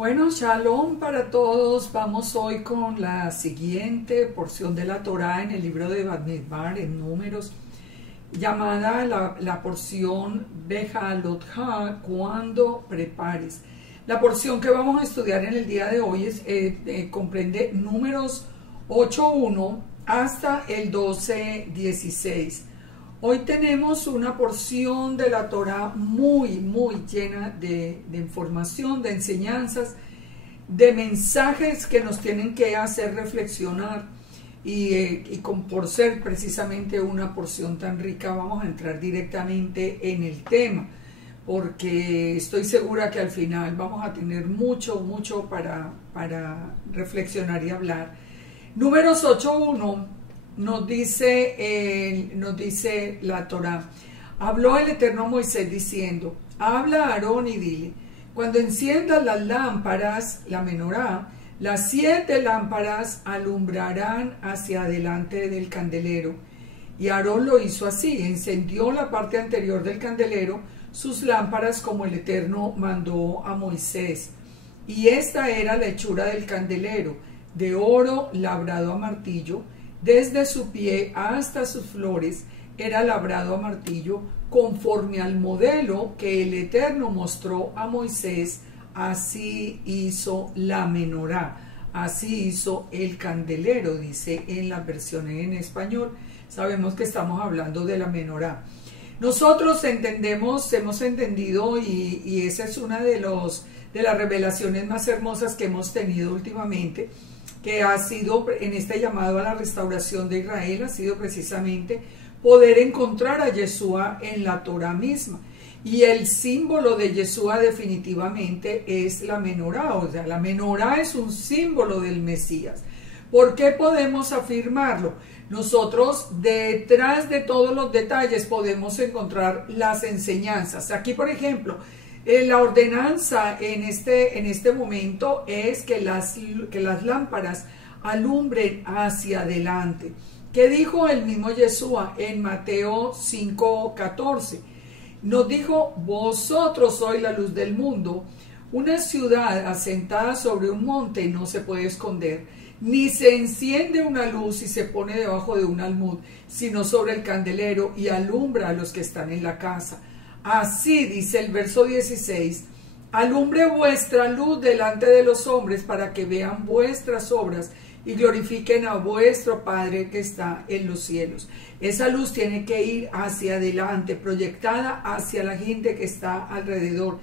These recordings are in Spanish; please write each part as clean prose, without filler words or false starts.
Bueno, shalom para todos. Vamos hoy con la siguiente porción de la Torá en el libro de Bamidbar, en Números, llamada la porción Bejalotja, cuando prepares. La porción que vamos a estudiar en el día de hoy comprende Números 8.1 hasta el 12.16. Hoy tenemos una porción de la Torá muy llena de información, de enseñanzas, de mensajes que nos tienen que hacer reflexionar por ser precisamente una porción tan rica, vamos a entrar directamente en el tema, porque estoy segura que al final vamos a tener mucho para reflexionar y hablar. Números 8.1 nos dice la Torá: habló el Eterno a Moisés diciendo, habla a Aarón y dile, cuando enciendas las lámparas, la menorá, las 7 lámparas alumbrarán hacia adelante del candelero. Y Aarón lo hizo así, encendió la parte anterior del candelero, sus lámparas, como el Eterno mandó a Moisés. Y esta era la hechura del candelero, de oro labrado a martillo. Desde su pie hasta sus flores era labrado a martillo, conforme al modelo que el Eterno mostró a Moisés. Así hizo la menorá, así hizo el candelero, dice en las versiones en español. Sabemos que estamos hablando de la menorá. Nosotros hemos entendido, y esa es una de las revelaciones más hermosas que hemos tenido últimamente, que ha sido en este llamado a la restauración de Israel, ha sido precisamente poder encontrar a Yeshua en la Torá misma. Y el símbolo de Yeshua definitivamente es la menorá, o sea, la menorá es un símbolo del Mesías. ¿Por qué podemos afirmarlo? Nosotros detrás de todos los detalles podemos encontrar las enseñanzas. Aquí, por ejemplo, la ordenanza en este momento es que las lámparas alumbren hacia adelante. ¿Qué dijo el mismo Yeshua en Mateo 5:14? Nos dijo, vosotros sois la luz del mundo. Una ciudad asentada sobre un monte no se puede esconder, ni se enciende una luz y se pone debajo de un almud, sino sobre el candelero y alumbra a los que están en la casa. Así dice el verso 16, alumbre vuestra luz delante de los hombres para que vean vuestras obras y glorifiquen a vuestro Padre que está en los cielos. Esa luz tiene que ir hacia adelante, proyectada hacia la gente que está alrededor.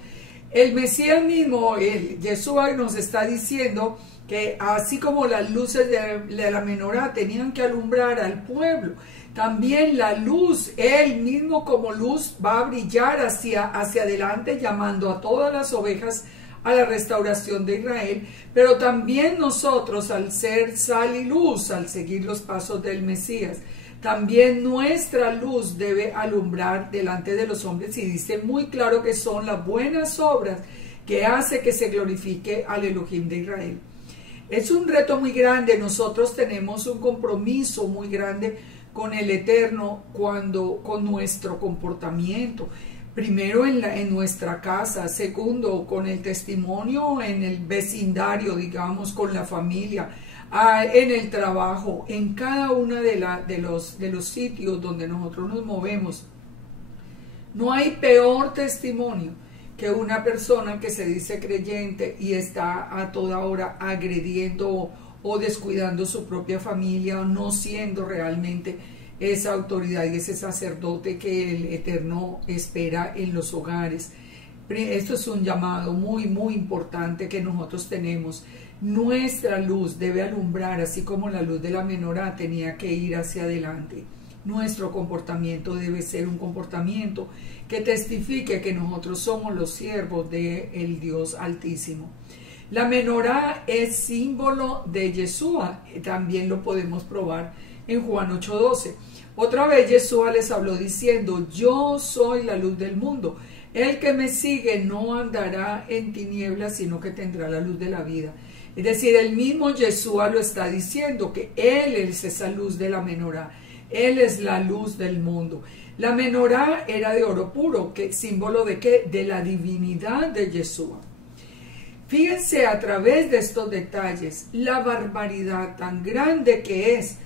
El Mesías mismo, el Yeshua, nos está diciendo que así como las luces de la menorá tenían que alumbrar al pueblo, también la luz, él mismo como luz, va a brillar hacia adelante, llamando a todas las ovejas a la restauración de Israel, pero también nosotros, al ser sal y luz, al seguir los pasos del Mesías, también nuestra luz debe alumbrar delante de los hombres, y dice muy claro que son las buenas obras que hace que se glorifique al Elohim de Israel. Es un reto muy grande. Nosotros tenemos un compromiso muy grande con el Eterno con nuestro comportamiento. Primero en nuestra casa, segundo con el testimonio en el vecindario, digamos, con la familia, en el trabajo, en cada uno de los sitios donde nosotros nos movemos. No hay peor testimonio que una persona que se dice creyente y está a toda hora agrediendo o descuidando su propia familia, o no siendo realmente esa autoridad y ese sacerdote que el Eterno espera en los hogares. Esto es un llamado muy importante que nosotros tenemos. Nuestra luz debe alumbrar, así como la luz de la menorá tenía que ir hacia adelante. Nuestro comportamiento debe ser un comportamiento que testifique que nosotros somos los siervos del Dios Altísimo. La menorá es símbolo de Yeshua, también lo podemos probar en Juan 8:12. Otra vez Yeshua les habló diciendo, yo soy la luz del mundo. El que me sigue no andará en tinieblas, sino que tendrá la luz de la vida. Es decir, el mismo Yeshua lo está diciendo, que Él es esa luz de la menorá. Él es la luz del mundo. La menorá era de oro puro, que símbolo de ¿qué? De la divinidad de Yeshua. Fíjense a través de estos detalles la barbaridad tan grande que es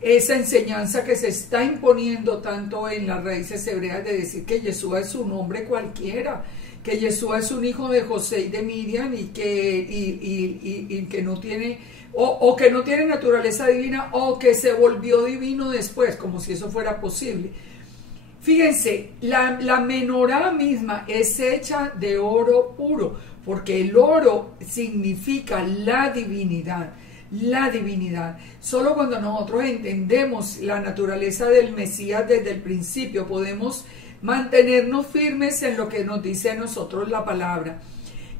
esa enseñanza que se está imponiendo tanto en las raíces hebreas de decir que Yeshua es un hombre cualquiera, que Yeshua es un hijo de José y de Miriam y que no tiene, o que no tiene naturaleza divina, o que se volvió divino después, como si eso fuera posible. Fíjense, la menorá misma es hecha de oro puro, porque el oro significa la divinidad. La divinidad. Solo cuando nosotros entendemos la naturaleza del Mesías desde el principio, podemos mantenernos firmes en lo que nos dice a nosotros la palabra.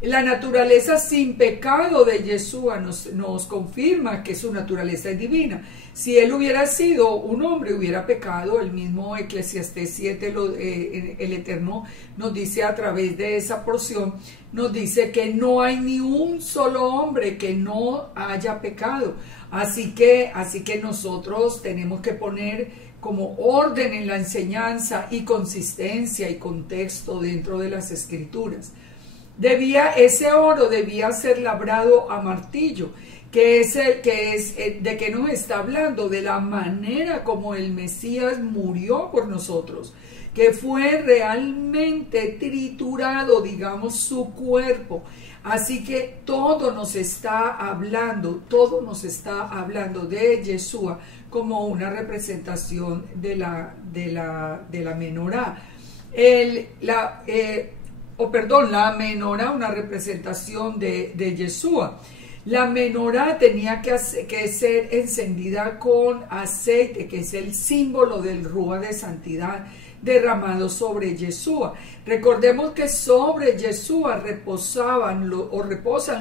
La naturaleza sin pecado de Yeshua nos confirma que su naturaleza es divina. Si él hubiera sido un hombre, hubiera pecado. El mismo Eclesiastés 7, el Eterno nos dice a través de esa porción, nos dice que no hay ni un solo hombre que no haya pecado. Así que nosotros tenemos que poner como orden en la enseñanza y consistencia y contexto dentro de las Escrituras. Ese oro debía ser labrado a martillo, ¿de qué nos está hablando? De la manera como el Mesías murió por nosotros, que fue realmente triturado, digamos, su cuerpo. Así que todo nos está hablando de Yeshua como una representación de la menorá. La menorá, una representación de Yeshua. La menorá tenía que ser encendida con aceite, que es el símbolo del Rúa de santidad derramado sobre Yeshua. Recordemos que sobre Yeshua reposan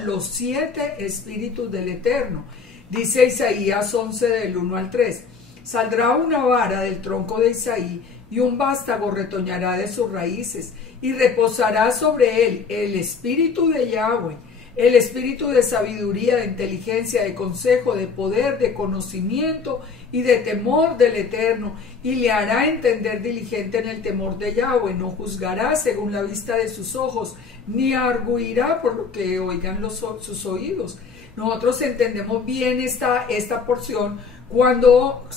los 7 espíritus del Eterno. Dice Isaías 11 del 1 al 3. Saldrá una vara del tronco de Isaí y un vástago retoñará de sus raíces, y reposará sobre él el espíritu de Yahweh, el espíritu de sabiduría, de inteligencia, de consejo, de poder, de conocimiento y de temor del Eterno, y le hará entender diligente en el temor de Yahweh. No juzgará según la vista de sus ojos, ni arguirá por lo que oigan sus oídos. Nosotros entendemos bien esta porción cuando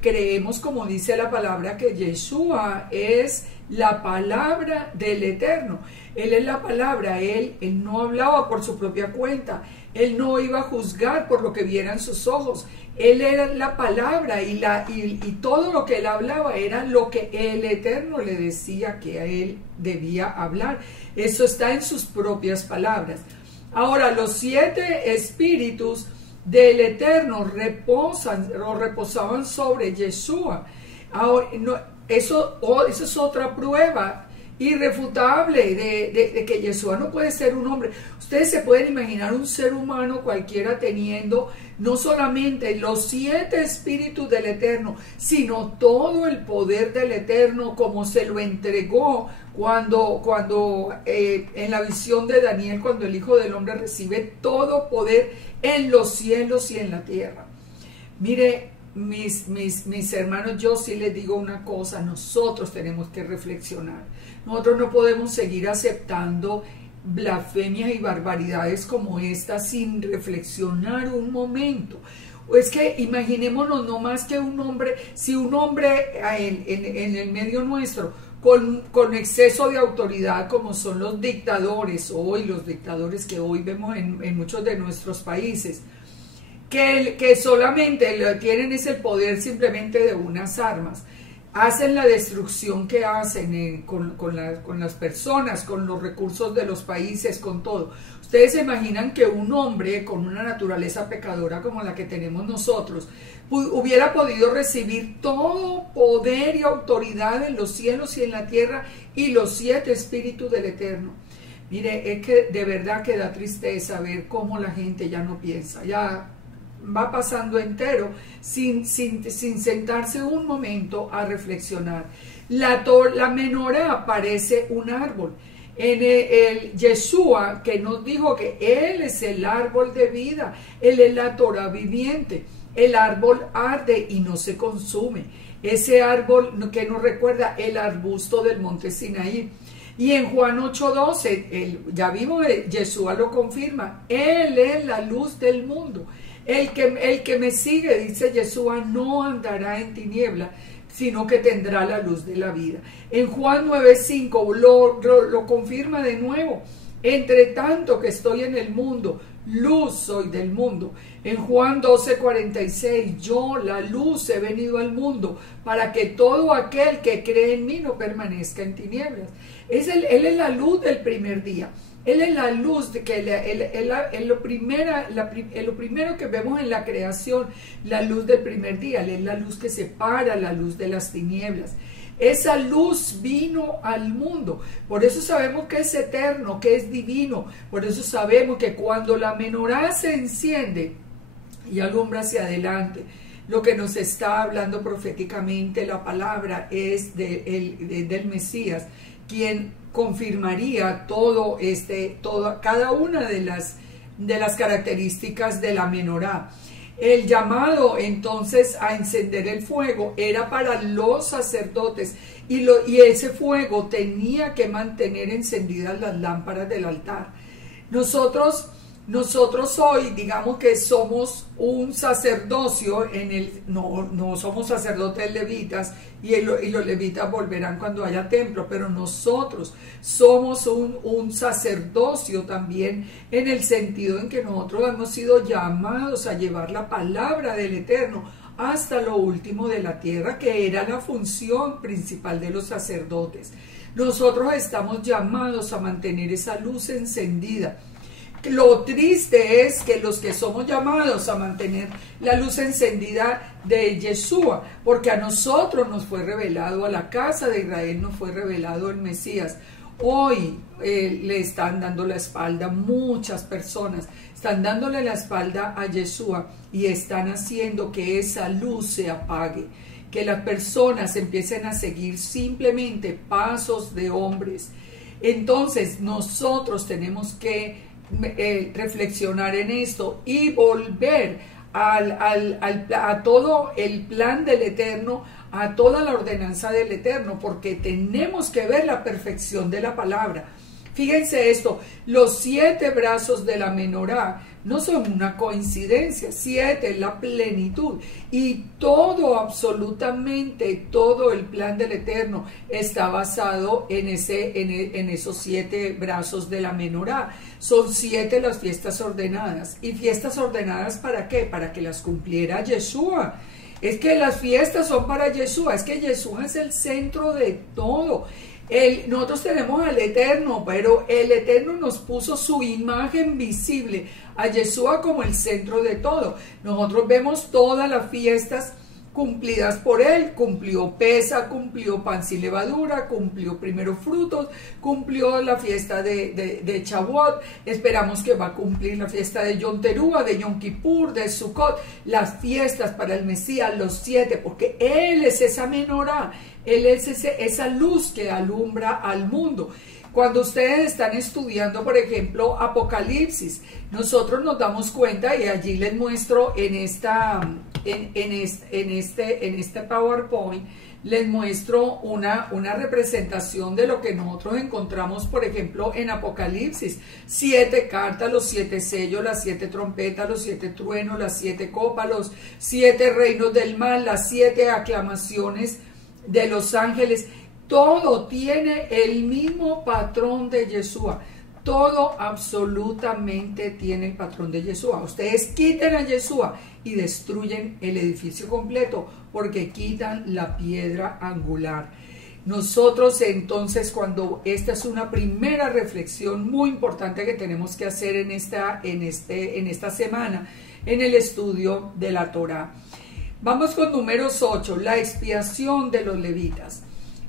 creemos, como dice la palabra, que Yeshua es la palabra del Eterno. Él es la palabra, él no hablaba por su propia cuenta, él no iba a juzgar por lo que vieran sus ojos, él era la palabra y todo lo que él hablaba era lo que el Eterno le decía que a él debía hablar. Eso está en sus propias palabras. Ahora, los 7 espíritus del Eterno reposaban sobre Yeshua. Ahora, eso es otra prueba irrefutable de que Yeshua no puede ser un hombre. Ustedes se pueden imaginar un ser humano cualquiera teniendo no solamente los 7 espíritus del Eterno, sino todo el poder del Eterno, como se lo entregó cuando en la visión de Daniel, cuando el Hijo del Hombre recibe todo poder en los cielos y en la tierra. Mire, mis hermanos, yo sí les digo una cosa: nosotros tenemos que reflexionar. Nosotros no podemos seguir aceptando blasfemias y barbaridades como esta sin reflexionar un momento. Es que imaginémonos no más que un hombre, si un hombre en el medio nuestro con exceso de autoridad, como son los dictadores que hoy vemos en muchos de nuestros países, que solamente tienen ese poder simplemente de unas armas, hacen la destrucción que hacen con las personas, con los recursos de los países, con todo. Ustedes se imaginan que un hombre con una naturaleza pecadora como la que tenemos nosotros hubiera podido recibir todo poder y autoridad en los cielos y en la tierra y los 7 espíritus del Eterno. Mire, es que de verdad que da tristeza ver cómo la gente ya no piensa, ya va pasando entero sin sentarse un momento a reflexionar. La menorá parece un árbol. En el Yeshua, que nos dijo que Él es el árbol de vida, Él es la Torah viviente. El árbol arde y no se consume. Ese árbol que nos recuerda el arbusto del monte Sinaí. Y en Juan 8:12, ya vimos, Yeshua lo confirma, Él es la luz del mundo. El que me sigue, dice Yeshua, no andará en tiniebla, sino que tendrá la luz de la vida. En Juan 9:5 lo confirma de nuevo. Entre tanto que estoy en el mundo, luz soy del mundo. En Juan 12:46, yo, la luz, he venido al mundo para que todo aquel que cree en mí no permanezca en tinieblas. Él es la luz del primer día. Él es la luz de que lo primero que vemos en la creación, la luz del primer día. Él es la luz que separa la luz de las tinieblas. Esa luz vino al mundo. Por eso sabemos que es eterno, que es divino. Por eso sabemos que cuando la menorá se enciende y alumbra hacia adelante, lo que nos está hablando proféticamente la palabra es del Mesías, quien confirmaría cada una de las características de la menorá. El llamado entonces a encender el fuego era para los sacerdotes y ese fuego tenía que mantener encendidas las lámparas del altar. Nosotros hoy, digamos que somos un sacerdocio, no somos sacerdotes levitas y los levitas volverán cuando haya templo, pero nosotros somos un sacerdocio también, en el sentido en que nosotros hemos sido llamados a llevar la palabra del Eterno hasta lo último de la tierra, que era la función principal de los sacerdotes. Nosotros estamos llamados a mantener esa luz encendida. Lo triste es que los que somos llamados a mantener la luz encendida de Yeshua, porque a nosotros nos fue revelado, a la casa de Israel nos fue revelado el Mesías. Hoy le están dando la espalda, muchas personas están dándole la espalda a Yeshua y están haciendo que esa luz se apague, que las personas empiecen a seguir simplemente pasos de hombres. Entonces nosotros tenemos que reflexionar en esto y volver a todo el plan del Eterno, a toda la ordenanza del Eterno, porque tenemos que ver la perfección de la palabra. Fíjense esto, los 7 brazos de la menorá no son una coincidencia, 7 es la plenitud, y todo, absolutamente todo el plan del Eterno está basado en esos 7 brazos de la menorá. Son 7 las fiestas ordenadas. ¿Y fiestas ordenadas para qué? Para que las cumpliera Yeshua. Es que las fiestas son para Yeshua, es que Yeshua es el centro de todo. Nosotros tenemos al Eterno, pero el Eterno nos puso su imagen visible a Yeshua como el centro de todo. Nosotros vemos todas las fiestas cumplidas por Él. Cumplió Pesa, cumplió pan sin levadura, cumplió primeros frutos, cumplió la fiesta de Shavuot. Esperamos que va a cumplir la fiesta de Yom Teruah, de Yom Kippur, de Sukkot, las fiestas para el Mesías, los 7, porque Él es esa menorá. Él es esa luz que alumbra al mundo. Cuando ustedes están estudiando, por ejemplo, Apocalipsis, nosotros nos damos cuenta, y allí les muestro en este PowerPoint, les muestro una representación de lo que nosotros encontramos, por ejemplo, en Apocalipsis. 7 cartas, los 7 sellos, las 7 trompetas, los 7 truenos, las 7 copas, los 7 reinos del mal, las 7 aclamaciones de los ángeles. Todo tiene el mismo patrón de Yeshua. Todo absolutamente tiene el patrón de Yeshua. Ustedes quiten a Yeshua y destruyen el edificio completo, porque quitan la piedra angular. Nosotros entonces, cuando esta es una primera reflexión muy importante que tenemos que hacer en esta semana, en el estudio de la Torá. Vamos con números 8, la expiación de los levitas.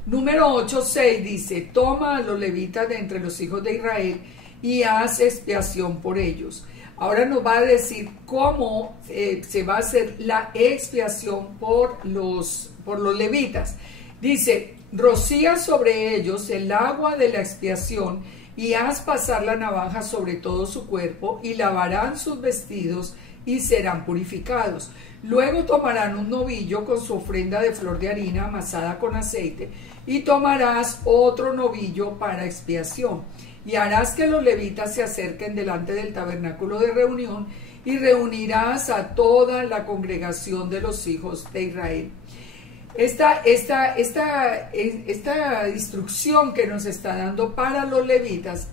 Número 8:6 dice: toma a los levitas de entre los hijos de Israel y haz expiación por ellos. Ahora nos va a decir cómo se va a hacer la expiación por los levitas. Dice: rocía sobre ellos el agua de la expiación y haz pasar la navaja sobre todo su cuerpo, y lavarán sus vestidos y serán purificados. Luego tomarán un novillo con su ofrenda de flor de harina amasada con aceite, y tomarás otro novillo para expiación, y harás que los levitas se acerquen delante del tabernáculo de reunión, y reunirás a toda la congregación de los hijos de Israel. Esta instrucción que nos está dando para los levitas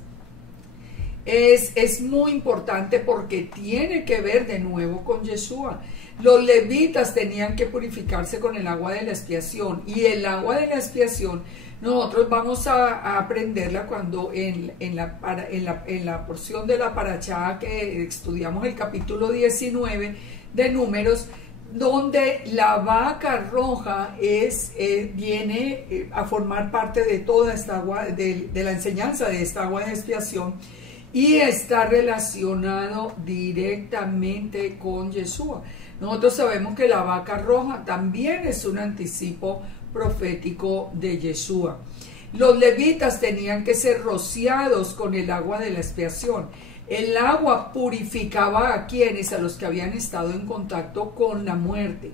es muy importante, porque tiene que ver de nuevo con Yeshua. Los levitas tenían que purificarse con el agua de la expiación, y el agua de la expiación nosotros vamos a aprenderla cuando en la porción de la parachá que estudiamos el capítulo 19 de Números, donde la vaca roja viene a formar parte de toda esta agua, de la enseñanza de esta agua de expiación, y está relacionado directamente con Yeshua. Nosotros sabemos que la vaca roja también es un anticipo profético de Yeshua. Los levitas tenían que ser rociados con el agua de la expiación. El agua purificaba a quienes, a los que habían estado en contacto con la muerte.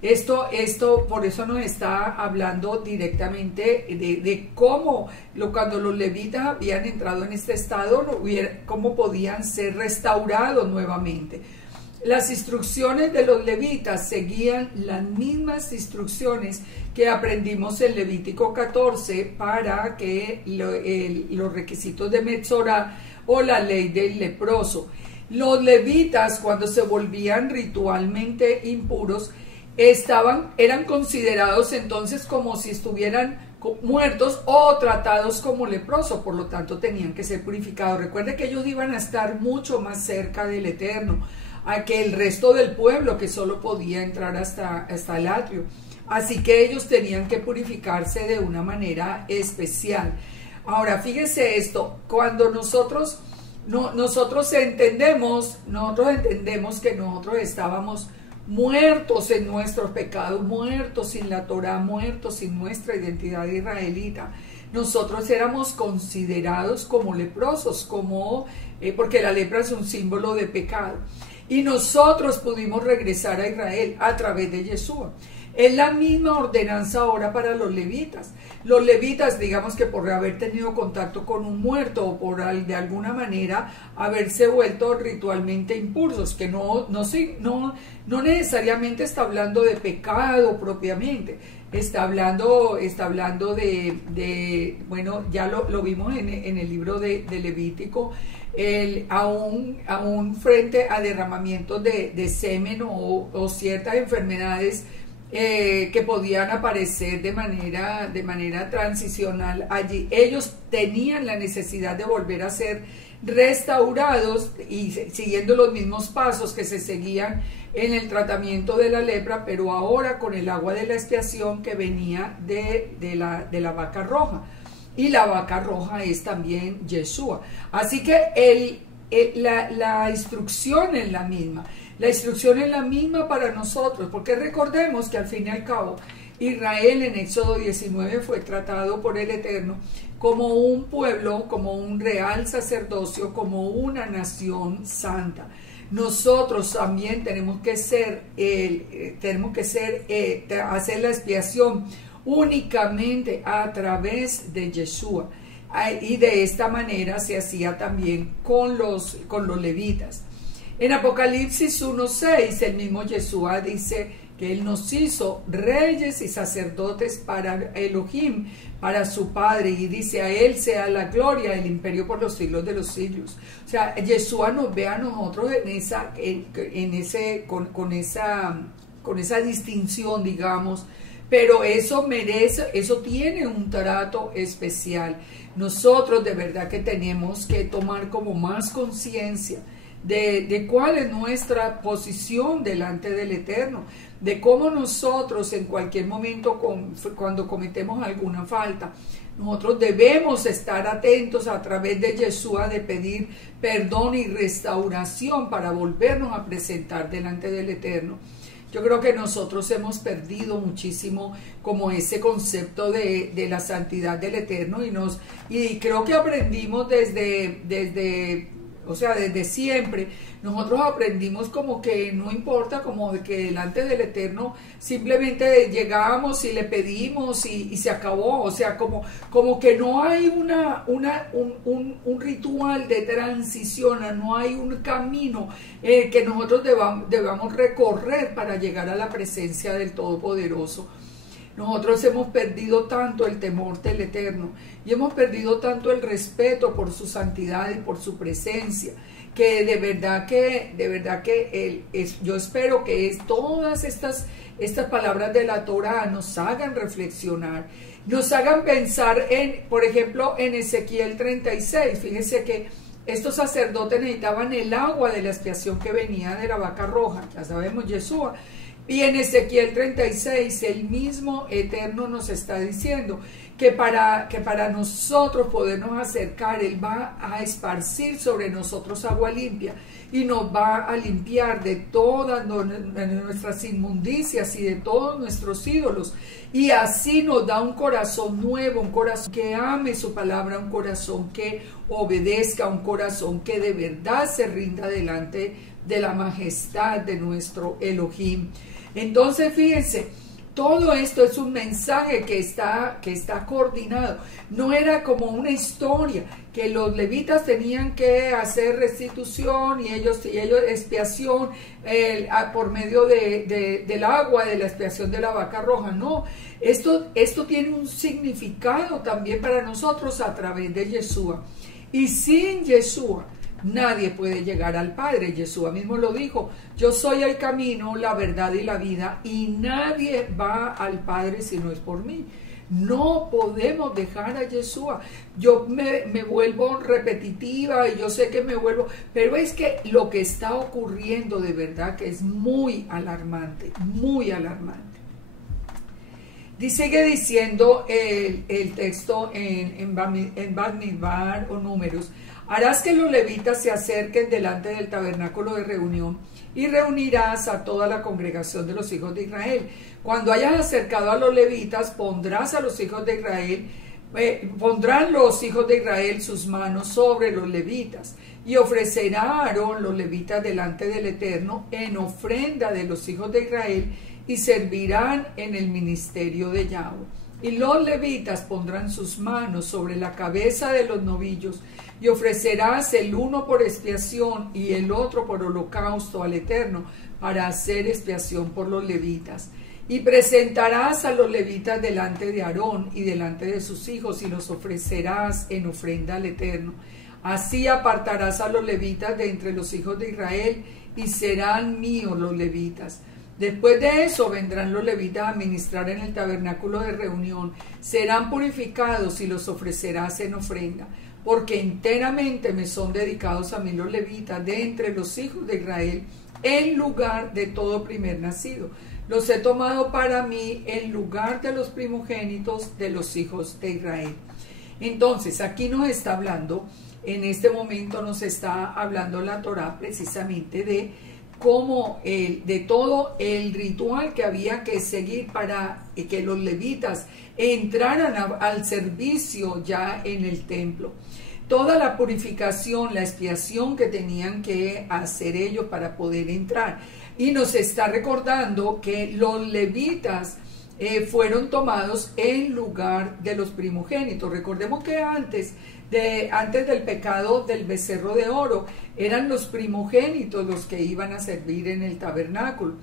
Esto por eso nos está hablando directamente de cómo, cuando los levitas habían entrado en este estado, cómo podían ser restaurados nuevamente. Las instrucciones de los levitas seguían las mismas instrucciones que aprendimos en Levítico 14 para que los requisitos de Metzorá o la ley del leproso. Los levitas, cuando se volvían ritualmente impuros, eran considerados entonces como si estuvieran muertos o tratados como leprosos, por lo tanto tenían que ser purificados. Recuerde que ellos iban a estar mucho más cerca del Eterno que el resto del pueblo, que solo podía entrar hasta el atrio. Así que ellos tenían que purificarse de una manera especial. Ahora, fíjese esto, cuando nosotros entendemos que nosotros estábamos muertos en nuestros pecados, muertos sin la Torá, muertos sin nuestra identidad israelita. Nosotros éramos considerados como leprosos, porque la lepra es un símbolo de pecado. Y nosotros pudimos regresar a Israel a través de Yeshua. Es la misma ordenanza ahora para los levitas. Los levitas, digamos que por haber tenido contacto con un muerto o por de alguna manera haberse vuelto ritualmente impuros, que no necesariamente está hablando de pecado propiamente, está hablando de bueno, ya lo vimos en el libro de Levítico, aún frente a derramamientos de semen o ciertas enfermedades que podían aparecer de manera transicional allí. Ellos tenían la necesidad de volver a ser restaurados y siguiendo los mismos pasos que se seguían en el tratamiento de la lepra, pero ahora con el agua de la expiación que venía de la vaca roja. Y la vaca roja es también Yeshua. Así que la instrucción es la misma. La instrucción es la misma para nosotros, porque recordemos que al fin y al cabo Israel en Éxodo 19 fue tratado por el Eterno como un pueblo, como un real sacerdocio, como una nación santa. Nosotros también tenemos que hacer la expiación únicamente a través de Yeshua. Y de esta manera se hacía también con los levitas. En Apocalipsis 1:6 el mismo Yeshua dice que Él nos hizo reyes y sacerdotes para Elohim, para su Padre, y dice: a Él sea la gloria, el imperio por los siglos de los siglos. O sea, Yeshua nos ve a nosotros con esa distinción, digamos, pero eso tiene un trato especial. Nosotros de verdad que tenemos que tomar como más conciencia de cuál es nuestra posición delante del Eterno, de cómo nosotros en cualquier momento cuando cometemos alguna falta, nosotros debemos estar atentos a través de Yeshua, de pedir perdón y restauración para volvernos a presentar delante del Eterno. Yo creo que nosotros hemos perdido muchísimo como ese concepto de la santidad del Eterno, y creo que aprendimos desde o sea, desde siempre, nosotros aprendimos como que no importa, como de que delante del Eterno simplemente llegamos y le pedimos y se acabó, o sea, como que no hay un ritual de transición, no hay un camino que nosotros debamos recorrer para llegar a la presencia del Todopoderoso. Nosotros hemos perdido tanto el temor del Eterno y hemos perdido tanto el respeto por su santidad y por su presencia, que de verdad que yo espero que todas estas palabras de la Torá nos hagan reflexionar, nos hagan pensar por ejemplo, en Ezequiel 36. Fíjense que estos sacerdotes necesitaban el agua de la expiación que venía de la vaca roja, ya sabemos, Yeshua. Y en Ezequiel 36 el mismo Eterno nos está diciendo que para nosotros podernos acercar, Él va a esparcir sobre nosotros agua limpia y nos va a limpiar de todas nuestras inmundicias y de todos nuestros ídolos. Y así nos da un corazón nuevo, un corazón que ame su palabra, un corazón que obedezca, un corazón que de verdad se rinda delante de la majestad de nuestro Elohim. Entonces, fíjense, todo esto es un mensaje que está coordinado. No era como una historia que los levitas tenían que hacer restitución y ellos expiación por medio del agua, de la expiación de la vaca roja. No, esto tiene un significado también para nosotros a través de Yeshua. Y sin Yeshua nadie puede llegar al Padre. Yeshua mismo lo dijo: yo soy el camino, la verdad y la vida, y nadie va al Padre si no es por mí. No podemos dejar a Yeshua. Yo me vuelvo repetitiva y yo sé que me vuelvo, pero es que lo que está ocurriendo de verdad que es muy alarmante, muy alarmante. Sigue diciendo el texto en Bamidbar o Números: harás que los levitas se acerquen delante del tabernáculo de reunión y reunirás a toda la congregación de los hijos de Israel. Cuando hayas acercado a los levitas, pondrán los hijos de Israel sus manos sobre los levitas, y ofrecerá a Aarón los levitas delante del Eterno en ofrenda de los hijos de Israel, y servirán en el ministerio de Yahweh. Y los levitas pondrán sus manos sobre la cabeza de los novillos, y ofrecerás el uno por expiación y el otro por holocausto al Eterno, para hacer expiación por los levitas. Y presentarás a los levitas delante de Aarón y delante de sus hijos, y los ofrecerás en ofrenda al Eterno. Así apartarás a los levitas de entre los hijos de Israel, y serán míos los levitas. Después de eso vendrán los levitas a ministrar en el tabernáculo de reunión. Serán purificados y los ofrecerás en ofrenda, porque enteramente me son dedicados a mí los levitas de entre los hijos de Israel, en lugar de todo primer nacido. Los he tomado para mí en lugar de los primogénitos de los hijos de Israel. Entonces, aquí nos está hablando, en este momento nos está hablando la Torá precisamente de cómo de todo el ritual que había que seguir para que los levitas entraran al servicio ya en el templo. Toda la purificación, la expiación que tenían que hacer ellos para poder entrar. Y nos está recordando que los levitas fueron tomados en lugar de los primogénitos. Recordemos que antes del pecado del becerro de oro, eran los primogénitos los que iban a servir en el tabernáculo.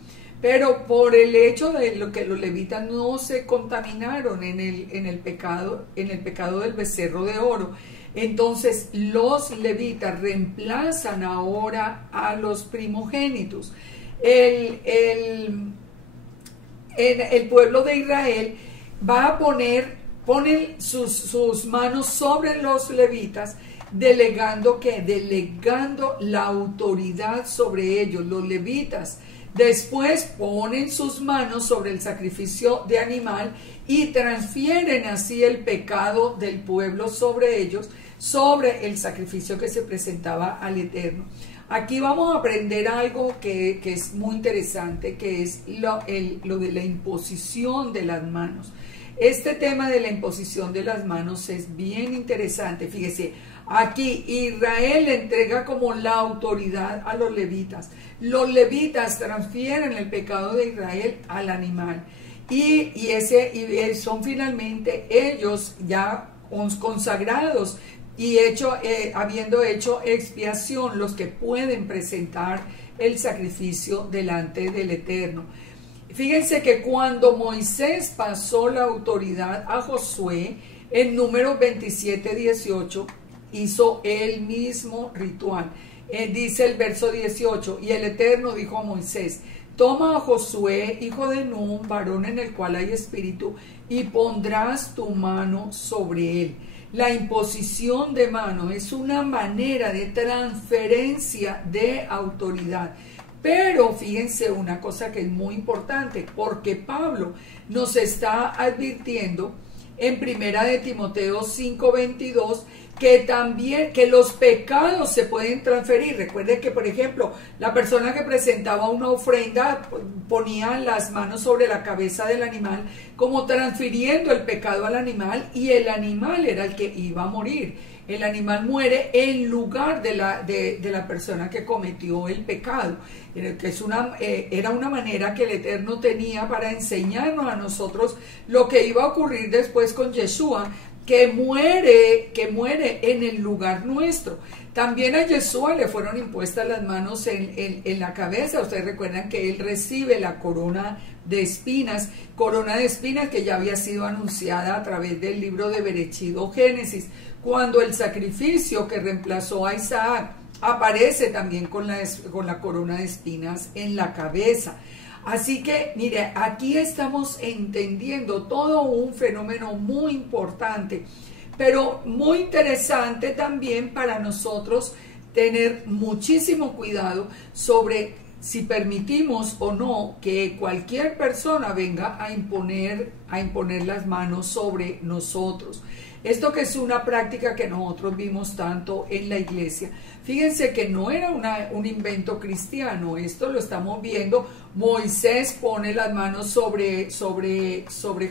Pero por el hecho de que los levitas no se contaminaron en el pecado del becerro de oro, entonces los levitas reemplazan ahora a los primogénitos. El pueblo de Israel va a pone sus manos sobre los levitas, delegando la autoridad sobre ellos. Los levitas después ponen sus manos sobre el sacrificio de animal y transfieren así el pecado del pueblo sobre ellos, sobre el sacrificio que se presentaba al Eterno. Aquí vamos a aprender algo que es muy interesante, que es lo de la imposición de las manos. Este tema de la imposición de las manos es bien interesante. Fíjese, Aquí Israel le entrega como la autoridad a los levitas. Los levitas transfieren el pecado de Israel al animal. Y son finalmente ellos ya consagrados y habiendo hecho expiación, los que pueden presentar el sacrificio delante del Eterno. Fíjense que cuando Moisés pasó la autoridad a Josué, en Números 27:18, hizo el mismo ritual. Dice el verso 18, y el Eterno dijo a Moisés: toma a Josué, hijo de Nun, varón en el cual hay espíritu, y pondrás tu mano sobre él. La imposición de mano es una manera de transferencia de autoridad. Pero fíjense una cosa que es muy importante, porque Pablo nos está advirtiendo en Primera de Timoteo 5:22 que también que los pecados se pueden transferir. Recuerden que, por ejemplo, la persona que presentaba una ofrenda ponía las manos sobre la cabeza del animal, como transfiriendo el pecado al animal, y el animal era el que iba a morir. El animal muere en lugar de la persona que cometió el pecado, que era una manera que el Eterno tenía para enseñarnos a nosotros lo que iba a ocurrir después con Yeshua, que muere en el lugar nuestro. También a Yeshua le fueron impuestas las manos en la cabeza. Ustedes recuerdan que él recibe la corona de espinas que ya había sido anunciada a través del libro de Berechit o Génesis, cuando el sacrificio que reemplazó a Isaac aparece también con la corona de espinas en la cabeza. Así que, mire, aquí estamos entendiendo todo un fenómeno muy importante, pero muy interesante también para nosotros tener muchísimo cuidado sobre si permitimos o no que cualquier persona venga a imponer las manos sobre nosotros. Esto que es una práctica que nosotros vimos tanto en la iglesia. Fíjense que no era un invento cristiano, esto lo estamos viendo. Moisés pone las manos sobre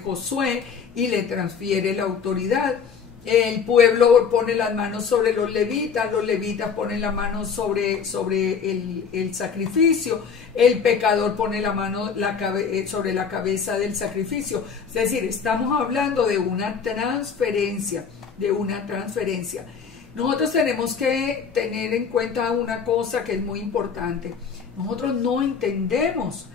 Josué y le transfiere la autoridad. El pueblo pone las manos sobre los levitas ponen la mano sobre el sacrificio, el pecador pone la mano sobre la cabeza del sacrificio. Es decir, estamos hablando de una transferencia, Nosotros tenemos que tener en cuenta una cosa que es muy importante. Nosotros no entendemos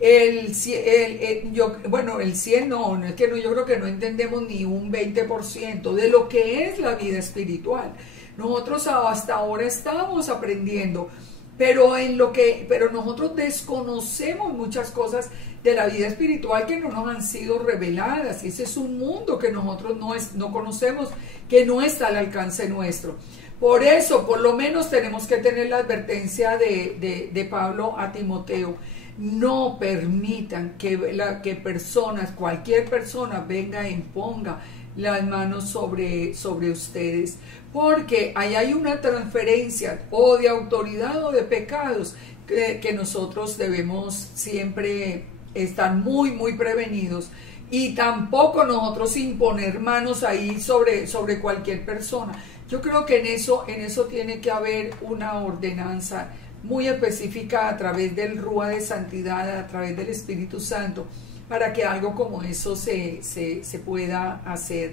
el 100 no, es que no, yo creo que no entendemos ni un 20% de lo que es la vida espiritual. Nosotros hasta ahora estamos aprendiendo, pero nosotros desconocemos muchas cosas de la vida espiritual que no nos han sido reveladas, y ese es un mundo que nosotros no conocemos, que no está al alcance nuestro. Por eso, por lo menos tenemos que tener la advertencia de Pablo a Timoteo: no permitan que cualquier persona venga e imponga las manos sobre ustedes, porque ahí hay una transferencia o de autoridad o de pecados que nosotros debemos siempre estar muy, muy prevenidos, y tampoco nosotros imponer manos ahí sobre cualquier persona. Yo creo que en eso tiene que haber una ordenanza muy específica a través del Rúa de Santidad, a través del Espíritu Santo, para que algo como eso se pueda hacer.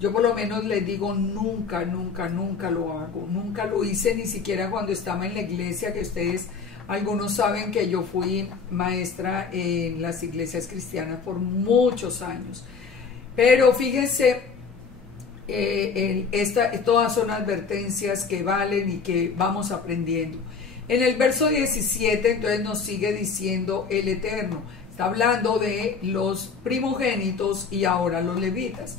Yo por lo menos les digo, nunca lo hago, nunca lo hice, ni siquiera cuando estaba en la iglesia, que ustedes, algunos saben que yo fui maestra en las iglesias cristianas por muchos años. Pero fíjense, todas son advertencias que valen y que vamos aprendiendo. En el verso 17 entonces nos sigue diciendo el Eterno, está hablando de los primogénitos y ahora los levitas.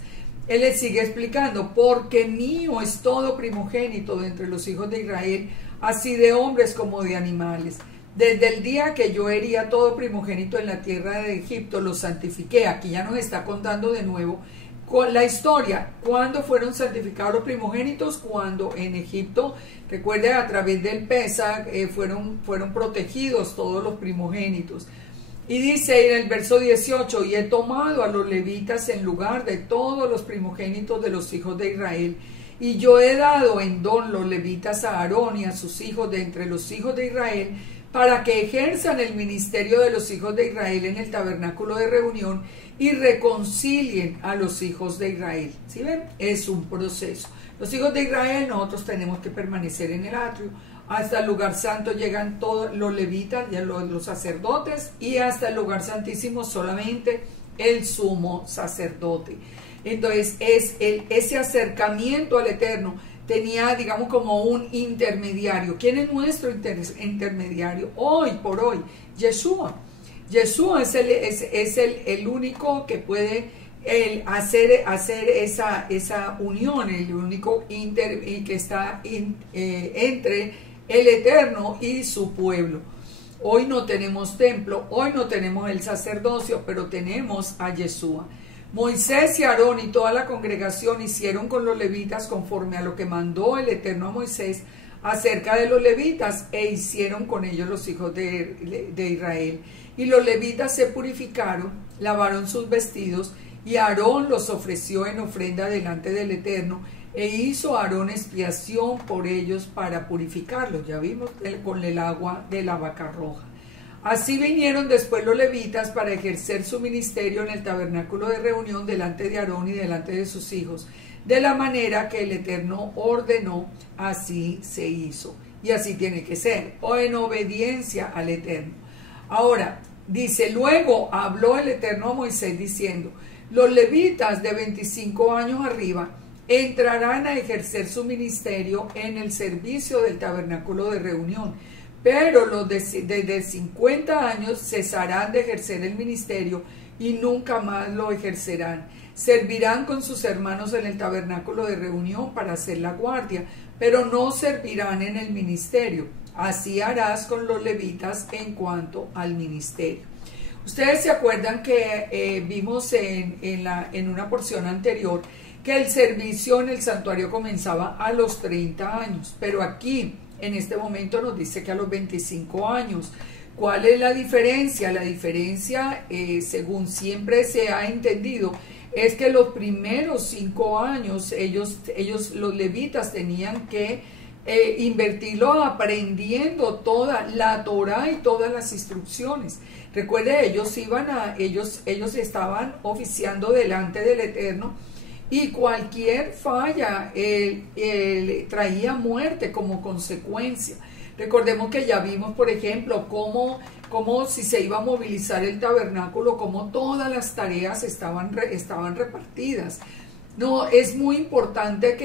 Él les sigue explicando: porque mío es todo primogénito de entre los hijos de Israel, así de hombres como de animales. Desde el día que yo hería todo primogénito en la tierra de Egipto, los santifiqué. Aquí ya nos está contando de nuevo con la historia. ¿Cuándo fueron santificados los primogénitos? Cuando en Egipto, recuerden, a través del Pesaj fueron protegidos todos los primogénitos. Y dice en el verso 18: y he tomado a los levitas en lugar de todos los primogénitos de los hijos de Israel, y yo he dado en don los levitas a Aarón y a sus hijos de entre los hijos de Israel, para que ejerzan el ministerio de los hijos de Israel en el tabernáculo de reunión y reconcilien a los hijos de Israel. ¿Sí ven? Es un proceso. Los hijos de Israel, nosotros tenemos que permanecer en el atrio. Hasta el lugar santo llegan todos los levitas, ya los sacerdotes, y hasta el lugar santísimo solamente el sumo sacerdote. Entonces, ese acercamiento al Eterno tenía, digamos, como un intermediario. ¿Quién es nuestro intermediario? Hoy por hoy, Yeshua. Yeshua es el único que puede hacer esa unión, el único que está entre el Eterno y su pueblo. Hoy no tenemos templo, hoy no tenemos el sacerdocio, pero tenemos a Yeshua. Moisés y Aarón y toda la congregación hicieron con los levitas conforme a lo que mandó el Eterno a Moisés acerca de los levitas, e hicieron con ellos los hijos de Israel. Y los levitas se purificaron, lavaron sus vestidos, y Aarón los ofreció en ofrenda delante del Eterno, e hizo Aarón expiación por ellos para purificarlos. Ya vimos con el agua de la vaca roja. Así vinieron después los levitas para ejercer su ministerio en el tabernáculo de reunión delante de Aarón y delante de sus hijos, de la manera que el Eterno ordenó, así se hizo. Y así tiene que ser, o en obediencia al Eterno. Ahora, dice, luego habló el Eterno a Moisés diciendo, los levitas de 25 años arriba entrarán a ejercer su ministerio en el servicio del tabernáculo de reunión, pero los desde 50 años cesarán de ejercer el ministerio y nunca más lo ejercerán. Servirán con sus hermanos en el tabernáculo de reunión para hacer la guardia, pero no servirán en el ministerio. Así harás con los levitas en cuanto al ministerio. Ustedes se acuerdan que vimos en una porción anterior que el servicio en el santuario comenzaba a los 30 años, pero aquí en este momento nos dice que a los 25 años. ¿Cuál es la diferencia? La diferencia, según siempre se ha entendido, es que los primeros 5 años los levitas tenían que invertirlo aprendiendo toda la Torá y todas las instrucciones. Recuerde, ellos estaban oficiando delante del Eterno, y cualquier falla traía muerte como consecuencia. Recordemos que ya vimos, por ejemplo, cómo si se iba a movilizar el tabernáculo, cómo todas las tareas estaban repartidas. No, era muy importante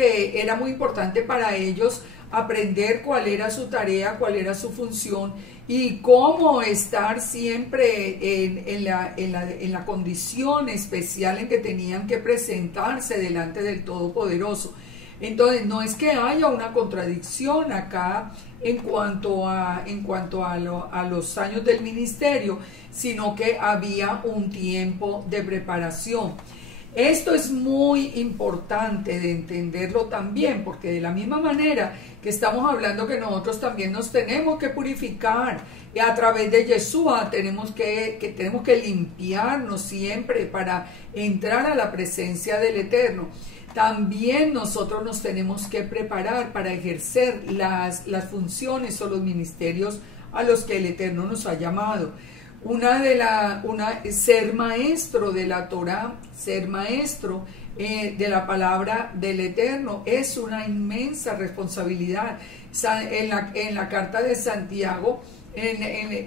para ellos aprender cuál era su tarea, cuál era su función y cómo estar siempre en la condición especial en que tenían que presentarse delante del Todopoderoso. Entonces, no es que haya una contradicción acá en cuanto a los años del ministerio, sino que había un tiempo de preparación. Esto es muy importante de entenderlo también, porque de la misma manera que estamos hablando que nosotros también nos tenemos que purificar, y a través de Yeshua tenemos que limpiarnos siempre para entrar a la presencia del Eterno. También nosotros nos tenemos que preparar para ejercer las funciones o los ministerios a los que el Eterno nos ha llamado. Ser maestro de la Torá, ser maestro de la palabra del Eterno es una inmensa responsabilidad. En la carta de Santiago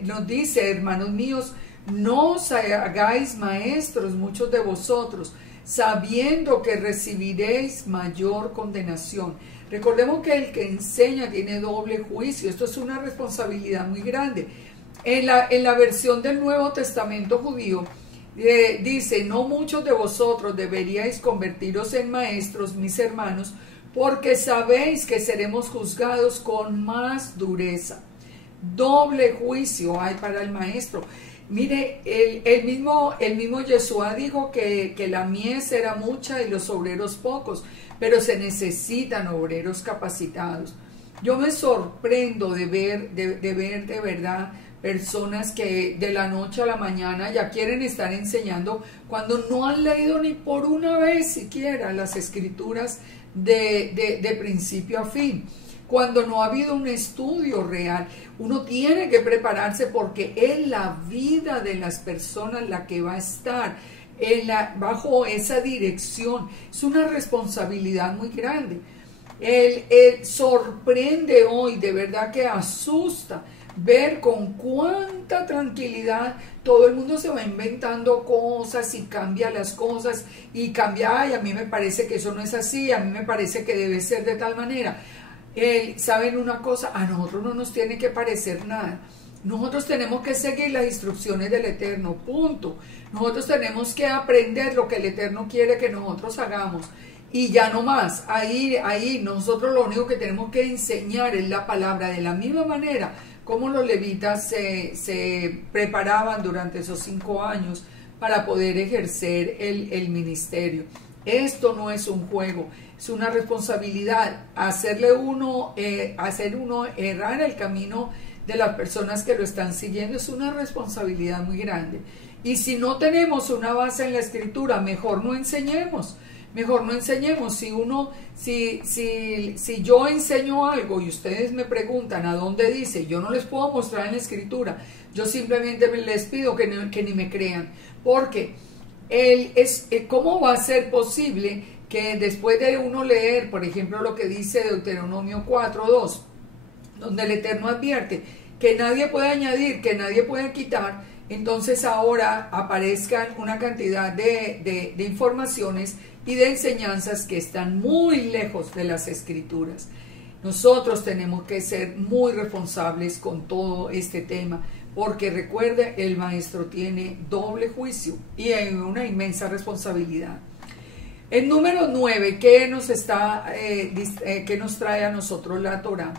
nos dice, hermanos míos, no os hagáis maestros muchos de vosotros, sabiendo que recibiréis mayor condenación. Recordemos que el que enseña tiene doble juicio. Esto es una responsabilidad muy grande. En la versión del Nuevo Testamento judío dice, no muchos de vosotros deberíais convertiros en maestros, mis hermanos, porque sabéis que seremos juzgados con más dureza. Doble juicio hay para el maestro. Mire, el mismo Yeshua dijo que la mies era mucha y los obreros pocos, pero se necesitan obreros capacitados. Yo me sorprendo de ver de verdad personas que de la noche a la mañana ya quieren estar enseñando cuando no han leído ni por una vez siquiera las escrituras de principio a fin. Cuando no ha habido un estudio real, uno tiene que prepararse porque es la vida de las personas la que va a estar bajo esa dirección. Es una responsabilidad muy grande. Sorprende hoy, de verdad que asusta ver con cuánta tranquilidad todo el mundo se va inventando cosas y cambia las cosas y cambia, y a mí me parece que eso no es así, a mí me parece que debe ser de tal manera. ¿Saben una cosa? A nosotros no nos tiene que parecer nada. Nosotros tenemos que seguir las instrucciones del Eterno, punto. Nosotros tenemos que aprender lo que el Eterno quiere que nosotros hagamos. Y ya no más, ahí nosotros lo único que tenemos que enseñar es la palabra, de la misma manera como los levitas se preparaban durante esos 5 años para poder ejercer el ministerio. Esto no es un juego, es una responsabilidad. Hacer uno errar el camino de las personas que lo están siguiendo es una responsabilidad muy grande. Y si no tenemos una base en la escritura, mejor no enseñemos. Mejor no enseñemos. Si yo enseño algo y ustedes me preguntan a dónde dice, yo no les puedo mostrar en la escritura. Yo simplemente les pido que ni me crean. Porque ¿cómo va a ser posible que después de uno leer, por ejemplo, lo que dice Deuteronomio 4:2, donde el Eterno advierte que nadie puede añadir, que nadie puede quitar, entonces ahora aparezcan una cantidad de informaciones y de enseñanzas que están muy lejos de las escrituras? Nosotros tenemos que ser muy responsables con todo este tema, porque recuerde, el maestro tiene doble juicio y hay una inmensa responsabilidad. El número 9, ¿qué nos trae a nosotros la Torá?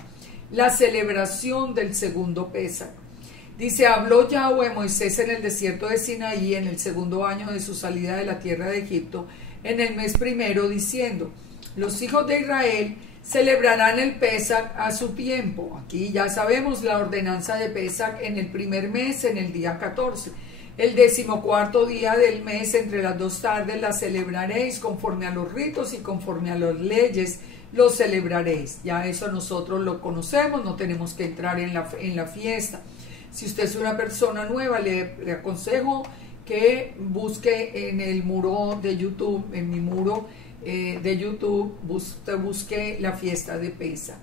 La celebración del segundo Pesaj. Dice, habló Yahweh a Moisés en el desierto de Sinaí en el segundo año de su salida de la tierra de Egipto, en el mes primero, diciendo, los hijos de Israel celebrarán el Pesaj a su tiempo. Aquí ya sabemos la ordenanza de Pesaj en el primer mes, en el día 14. El 14º día del mes, entre las 2 tardes, la celebraréis conforme a los ritos y conforme a las leyes, lo celebraréis. Ya eso nosotros lo conocemos, no tenemos que entrar en la fiesta. Si usted es una persona nueva, le aconsejo que busque en el muro de YouTube, en mi muro de YouTube, busque la fiesta de Pesaj.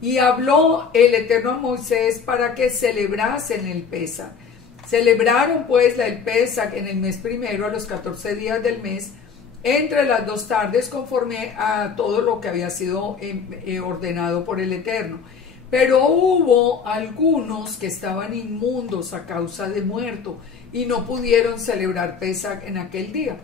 Y habló el Eterno a Moisés para que celebrasen el Pesaj. Celebraron pues el Pesaj en el mes primero, a los 14 días del mes, entre las 2 tardes, conforme a todo lo que había sido ordenado por el Eterno. Pero hubo algunos que estaban inmundos a causa de muerto y no pudieron celebrar Pesaj en aquel día.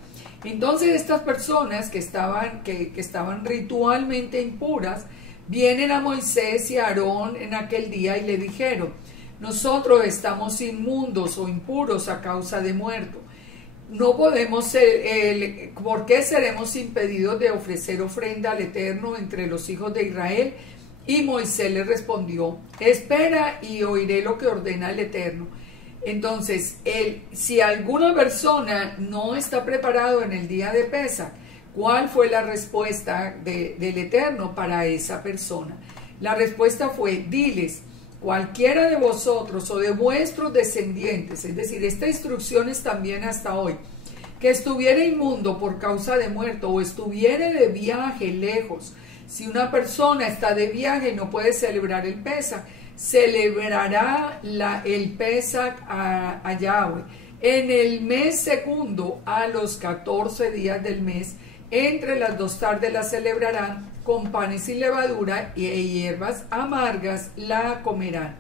Entonces estas personas que estaban ritualmente impuras, vienen a Moisés y a Aarón en aquel día y le dijeron, nosotros estamos inmundos o impuros a causa de muerto. No podemos ¿por qué seremos impedidos de ofrecer ofrenda al Eterno entre los hijos de Israel? Y Moisés le respondió, espera y oiré lo que ordena el Eterno. Entonces, si alguna persona no está preparado en el día de Pesaj, ¿cuál fue la respuesta del Eterno para esa persona? La respuesta fue, diles, cualquiera de vosotros o de vuestros descendientes, es decir, esta instrucción es también hasta hoy, que estuviera inmundo por causa de muerto o estuviera de viaje lejos. Si una persona está de viaje y no puede celebrar el Pesaj, celebrará el Pesaj a Yahweh en el mes segundo, a los 14 días del mes, entre las 2 tardes la celebrarán, con panes sin levadura y hierbas amargas la comerán.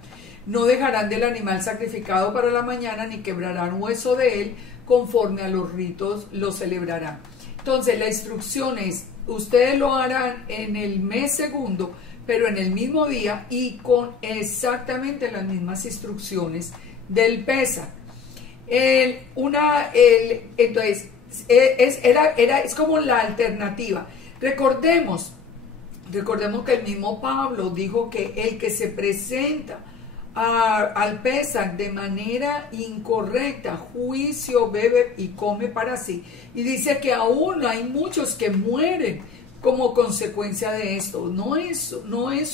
No dejarán del animal sacrificado para la mañana, ni quebrarán hueso de él, conforme a los ritos lo celebrarán. Entonces la instrucción es, ustedes lo harán en el mes segundo, pero en el mismo día y con exactamente las mismas instrucciones del Pesaj. Entonces, es como la alternativa. Recordemos que el mismo Pablo dijo que el que se presenta al Pesaj de manera incorrecta, juicio, bebe y come para sí. Y dice que aún hay muchos que mueren como consecuencia de esto. No es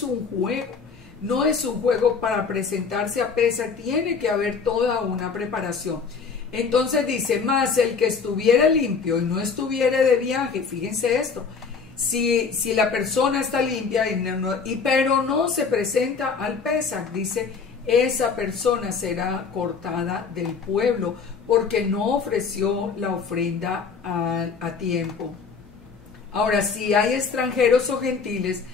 un juego, no es un juego para presentarse a Pesach, tiene que haber toda una preparación. Entonces dice, más el que estuviera limpio y no estuviera de viaje, fíjense esto, si la persona está limpia pero no se presenta al Pesach, dice, esa persona será cortada del pueblo porque no ofreció la ofrenda a tiempo. Ahora, si hay extranjeros o gentiles,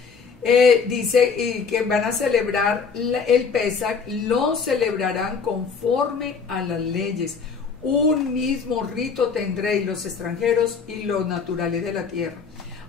dice que van a celebrar el Pesach, lo celebrarán conforme a las leyes. Un mismo rito tendréis los extranjeros y los naturales de la tierra.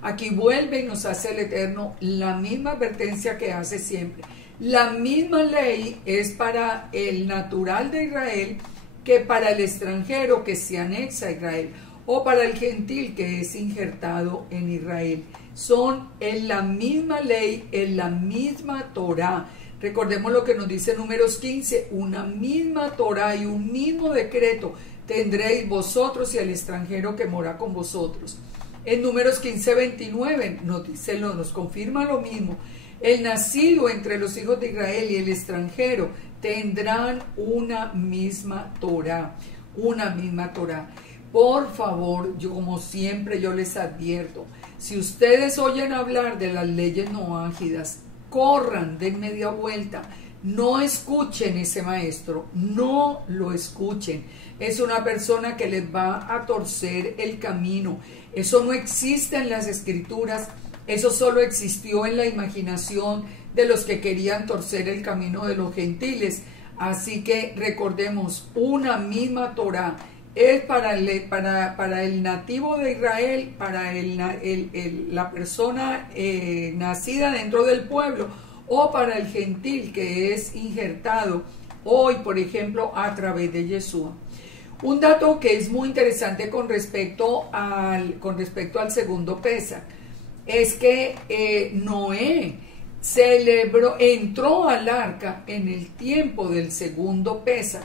Aquí vuelve y nos hace el Eterno la misma advertencia que hace siempre. La misma ley es para el natural de Israel que para el extranjero que se anexa a Israel, o para el gentil que es injertado en Israel. Son en la misma ley, en la misma Torá. Recordemos lo que nos dice Números 15, una misma Torá y un mismo decreto tendréis vosotros y el extranjero que mora con vosotros. En Números 15, 29 nos confirma lo mismo. El nacido entre los hijos de Israel y el extranjero tendrán una misma Torá, una misma Torá. Por favor, como siempre yo les advierto, si ustedes oyen hablar de las leyes noágidas, corran, den media vuelta, no escuchen ese maestro, no lo escuchen. Es una persona que les va a torcer el camino. Eso no existe en las escrituras, eso solo existió en la imaginación de los que querían torcer el camino de los gentiles. Así que recordemos, una misma Torá es para el nativo de Israel, para la persona nacida dentro del pueblo, o para el gentil que es injertado hoy, por ejemplo, a través de Yeshua. Un dato que es muy interesante con respecto al segundo Pesach es que Noé entró al arca en el tiempo del segundo Pesach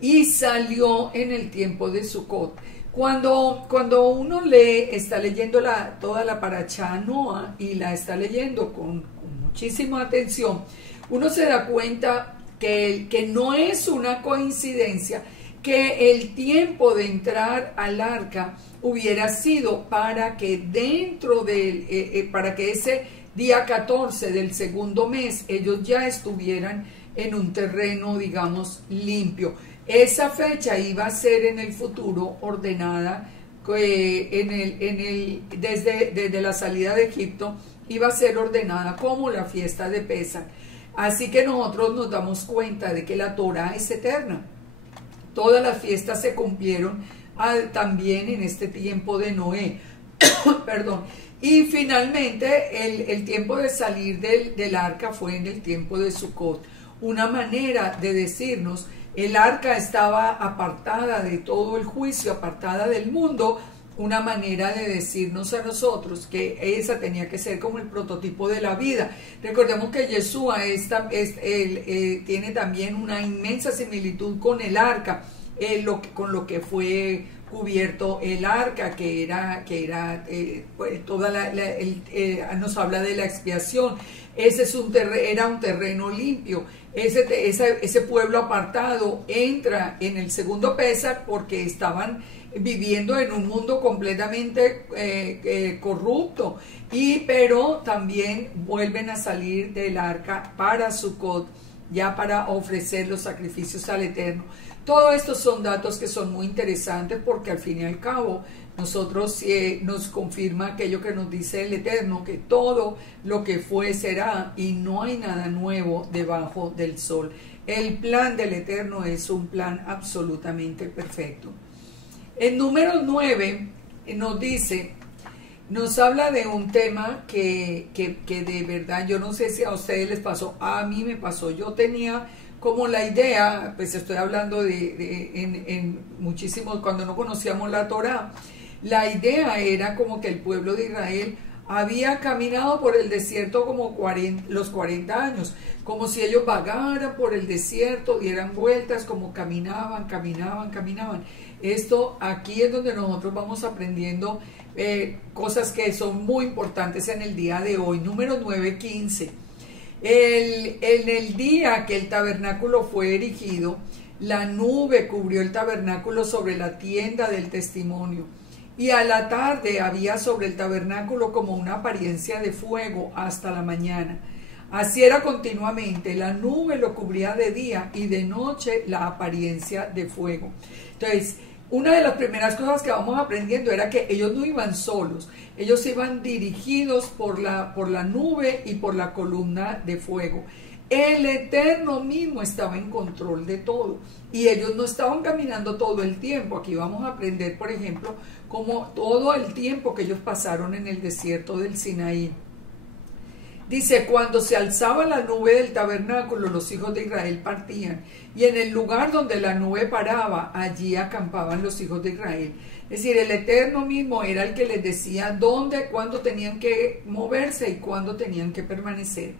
y salió en el tiempo de Sukkot. Cuando uno está leyendo toda la Parashá Noa y la está leyendo con muchísima atención, uno se da cuenta que no es una coincidencia que el tiempo de entrar al arca hubiera sido para que para que ese día 14 del segundo mes ellos ya estuvieran en un terreno, digamos, limpio. Esa fecha iba a ser en el futuro ordenada desde la salida de Egipto, iba a ser ordenada como la fiesta de Pesach. Así que nosotros nos damos cuenta de que la Torá es eterna. Todas las fiestas se cumplieron también en este tiempo de Noé. Perdón. Y finalmente el tiempo de salir del arca fue en el tiempo de Sukkot. Una manera de decirnos, el arca estaba apartada de todo el juicio, apartada del mundo, una manera de decirnos a nosotros que esa tenía que ser como el prototipo de la vida. Recordemos que Yeshua tiene también una inmensa similitud con el arca, con lo que fue cubierto el arca, que era nos habla de la expiación. Ese era un terreno limpio. Ese pueblo apartado entra en el segundo Pesach porque estaban viviendo en un mundo completamente corrupto, pero también vuelven a salir del arca para Sukkot, ya para ofrecer los sacrificios al Eterno. Todo estos son datos que son muy interesantes porque al fin y al cabo nosotros nos confirma aquello que nos dice el Eterno, que todo lo que fue será y no hay nada nuevo debajo del sol. El plan del Eterno es un plan absolutamente perfecto. En número 9 nos habla de un tema que de verdad, yo no sé si a ustedes les pasó, a mí me pasó. Yo tenía como la idea, pues estoy hablando en muchísimos, cuando no conocíamos la Torá, la idea era como que el pueblo de Israel había caminado por el desierto como los 40 años, como si ellos vagaran por el desierto, dieran vueltas, como caminaban. Esto aquí es donde nosotros vamos aprendiendo cosas que son muy importantes en el día de hoy. Número 9:15. En el día que el tabernáculo fue erigido, la nube cubrió el tabernáculo sobre la tienda del testimonio. Y a la tarde había sobre el tabernáculo como una apariencia de fuego hasta la mañana. Así era continuamente, la nube lo cubría de día y de noche la apariencia de fuego. Entonces, una de las primeras cosas que vamos aprendiendo era que ellos no iban solos, ellos iban dirigidos por la nube y por la columna de fuego. El Eterno mismo estaba en control de todo y ellos no estaban caminando todo el tiempo. Aquí vamos a aprender, por ejemplo, como todo el tiempo que ellos pasaron en el desierto del Sinaí. Dice, cuando se alzaba la nube del tabernáculo, los hijos de Israel partían, y en el lugar donde la nube paraba, allí acampaban los hijos de Israel. Es decir, el Eterno mismo era el que les decía dónde, cuándo tenían que moverse y cuándo tenían que permanecer.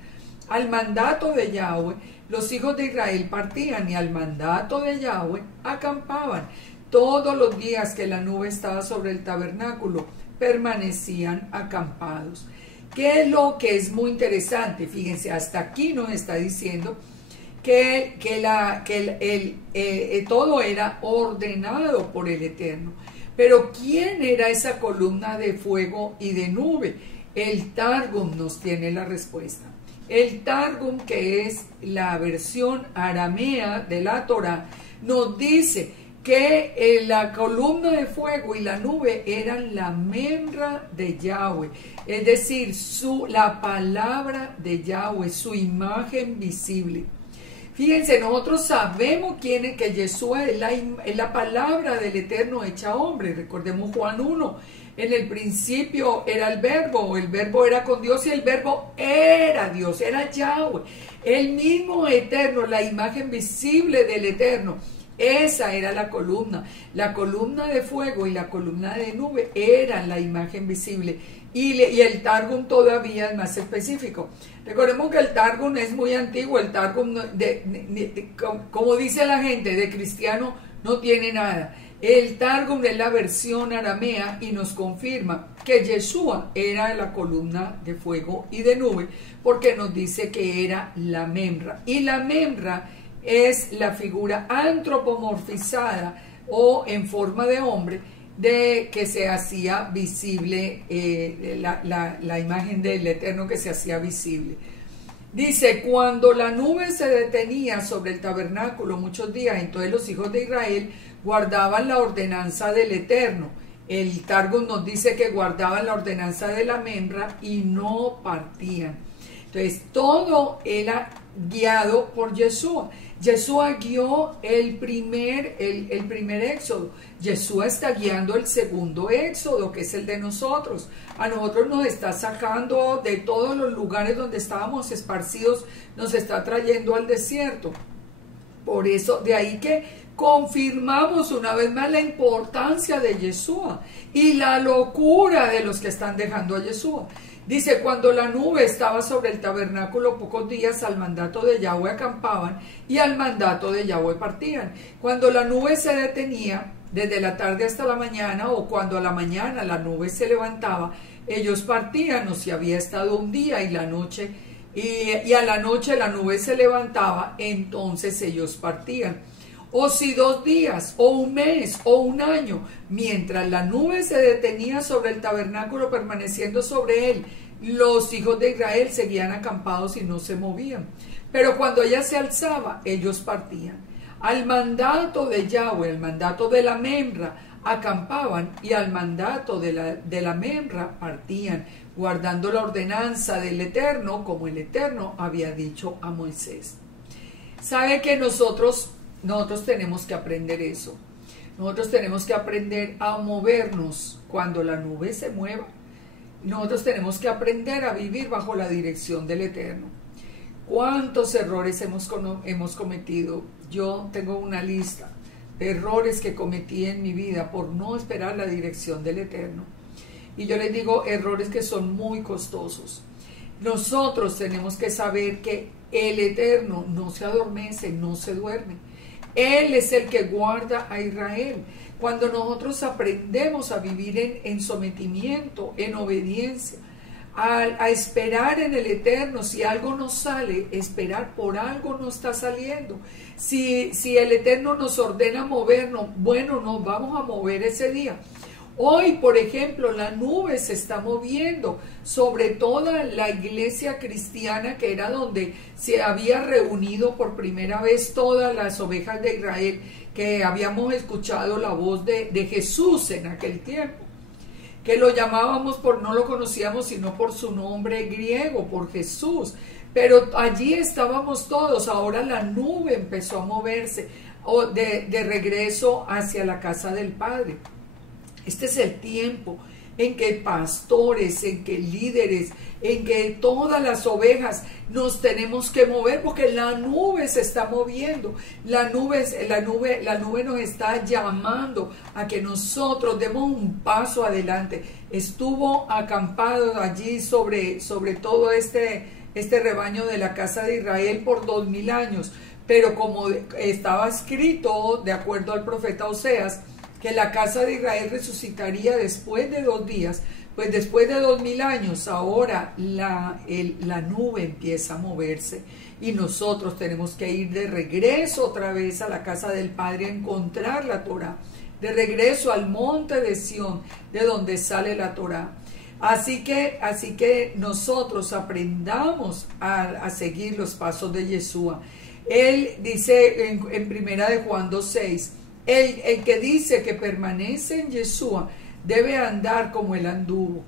Al mandato de Yahweh, los hijos de Israel partían, y al mandato de Yahweh acampaban. Todos los días que la nube estaba sobre el tabernáculo, permanecían acampados. ¿Qué es lo que es muy interesante? Fíjense, hasta aquí nos está diciendo que todo era ordenado por el Eterno. Pero ¿quién era esa columna de fuego y de nube? El Targum nos tiene la respuesta. El Targum, que es la versión aramea de la Torá, nos dice que la columna de fuego y la nube eran la membra de Yahweh, es decir, la palabra de Yahweh, su imagen visible. Fíjense, nosotros sabemos quién es, que Yeshua es la palabra del Eterno hecha hombre. Recordemos Juan 1, en el principio era el verbo era con Dios y el verbo era Dios, era Yahweh, el mismo Eterno, la imagen visible del Eterno. Esa era la columna de fuego y la columna de nube eran la imagen visible. Y el Targum todavía es más específico. Recordemos que el Targum es muy antiguo, el Targum, como dice la gente, de cristiano no tiene nada. El Targum es la versión aramea y nos confirma que Yeshua era la columna de fuego y de nube, porque nos dice que era la membra. Y la membra es la figura antropomorfizada o en forma de hombre de que se hacía visible, la imagen del Eterno que se hacía visible. Dice, cuando la nube se detenía sobre el tabernáculo muchos días, entonces los hijos de Israel guardaban la ordenanza del Eterno. El Targum nos dice que guardaban la ordenanza de la membra y no partían. Entonces todo era guiado por Yeshua. Yeshua guió el primer éxodo. Yeshua está guiando el segundo éxodo, que es el de nosotros. A nosotros nos está sacando de todos los lugares donde estábamos esparcidos, nos está trayendo al desierto. Por eso, de ahí que confirmamos una vez más la importancia de Yeshua y la locura de los que están dejando a Yeshua. Dice, cuando la nube estaba sobre el tabernáculo pocos días, al mandato de Yahweh acampaban y al mandato de Yahweh partían. Cuando la nube se detenía, desde la tarde hasta la mañana, o cuando a la mañana la nube se levantaba, ellos partían, o si había estado un día y la noche, y a la noche la nube se levantaba, entonces ellos partían. O si 2 días, o un mes, o un año, mientras la nube se detenía sobre el tabernáculo, permaneciendo sobre él, los hijos de Israel seguían acampados y no se movían. Pero cuando ella se alzaba, ellos partían. Al mandato de Yahweh, al mandato de la membra, acampaban, y al mandato de la membra partían, guardando la ordenanza del Eterno, como el Eterno había dicho a Moisés. ¿Sabe que nosotros tenemos que aprender eso? Nosotros tenemos que aprender a movernos cuando la nube se mueva. Nosotros tenemos que aprender a vivir bajo la dirección del Eterno. ¿Cuántos errores hemos cometido? Yo tengo una lista de errores que cometí en mi vida por no esperar la dirección del Eterno. y yo les digo errores que son muy costosos. Nosotros tenemos que saber que el Eterno no se adormece, no se duerme. Él es el que guarda a Israel. Cuando nosotros aprendemos a vivir en sometimiento, en obediencia, a esperar en el Eterno, si algo nos sale, esperar por algo no está saliendo. Si el Eterno nos ordena movernos, bueno, nos vamos a mover ese día. Hoy, por ejemplo, la nube se está moviendo sobre toda la iglesia cristiana, que era donde se había reunido por primera vez todas las ovejas de Israel, que habíamos escuchado la voz de Jesús en aquel tiempo, que lo llamábamos no lo conocíamos sino por su nombre griego, por Jesús, pero allí estábamos todos. Ahora la nube empezó a moverse de regreso hacia la casa del Padre. Este es el tiempo en que pastores, en que líderes, en que todas las ovejas nos tenemos que mover, porque la nube se está moviendo. La nube nos está llamando a que nosotros demos un paso adelante. Estuvo acampado allí sobre todo este rebaño de la casa de Israel por 2000 años, pero como estaba escrito de acuerdo al profeta Oseas, que la casa de Israel resucitaría después de 2 días, pues después de 2000 años, ahora la nube empieza a moverse y nosotros tenemos que ir de regreso otra vez a la casa del Padre a encontrar la Torá, de regreso al monte de Sión, de donde sale la Torá. Así que nosotros aprendamos a seguir los pasos de Yeshua. Él dice en primera de Juan 2:6, el que dice que permanece en Yeshua debe andar como él anduvo.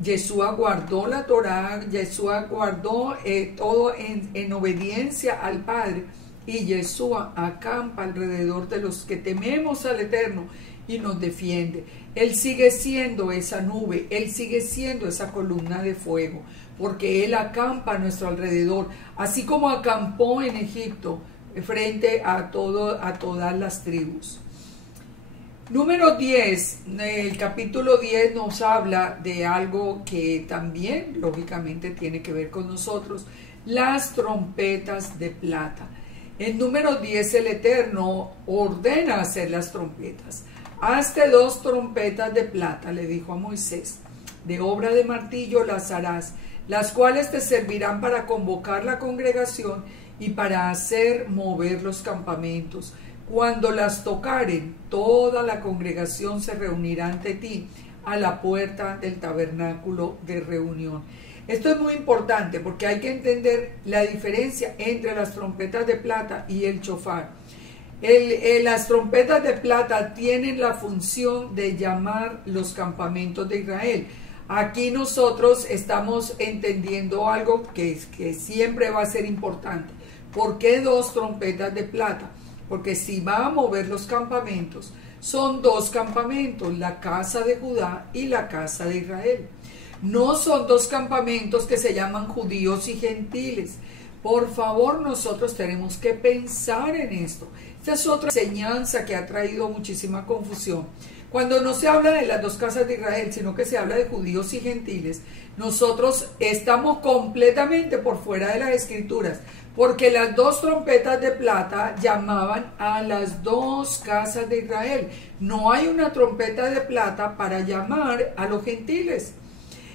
Yeshua guardó la Torá, Yeshua guardó todo en obediencia al Padre, y Yeshua acampa alrededor de los que tememos al Eterno y nos defiende. Él sigue siendo esa nube, Él sigue siendo esa columna de fuego, porque Él acampa a nuestro alrededor, así como acampó en Egipto frente a todas las tribus. Número 10, el capítulo 10 nos habla de algo que también lógicamente tiene que ver con nosotros, las trompetas de plata. En número 10 el Eterno ordena hacer las trompetas. Hazte 2 trompetas de plata, le dijo a Moisés, de obra de martillo las harás, las cuales te servirán para convocar la congregación y para hacer mover los campamentos. Cuando las tocaren, toda la congregación se reunirá ante ti a la puerta del tabernáculo de reunión. Esto es muy importante porque hay que entender la diferencia entre las trompetas de plata y el shofar. Las trompetas de plata tienen la función de llamar los campamentos de Israel. Aquí nosotros estamos entendiendo algo que siempre va a ser importante. ¿Por qué 2 trompetas de plata? Porque si va a mover los campamentos, son 2 campamentos, la casa de Judá y la casa de Israel. No son 2 campamentos que se llaman judíos y gentiles. Por favor, nosotros tenemos que pensar en esto. Esta es otra enseñanza que ha traído muchísima confusión. Cuando no se habla de las 2 casas de Israel, sino que se habla de judíos y gentiles, nosotros estamos completamente por fuera de las escrituras, porque las 2 trompetas de plata llamaban a las 2 casas de Israel. No hay una trompeta de plata para llamar a los gentiles.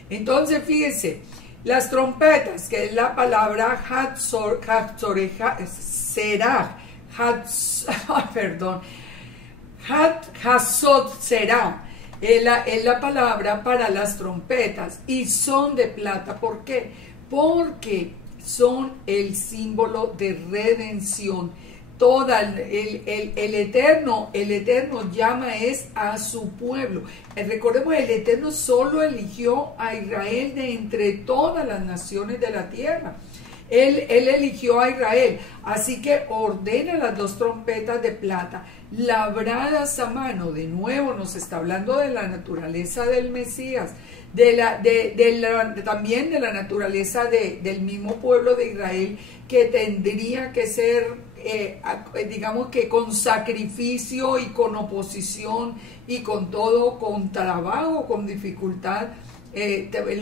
Entonces, fíjense, las trompetas, que es la palabra Hazot será, es la palabra para las trompetas, y son de plata. ¿Por qué? Porque son el símbolo de redención. El Eterno llama a su pueblo. Recordemos, el Eterno solo eligió a Israel de entre todas las naciones de la tierra. Él eligió a Israel, así que ordena las 2 trompetas de plata, labradas a mano. De nuevo nos está hablando de la naturaleza del Mesías, también de la naturaleza del mismo pueblo de Israel, que tendría que ser digamos que con sacrificio y con oposición y con todo, con trabajo, con dificultad,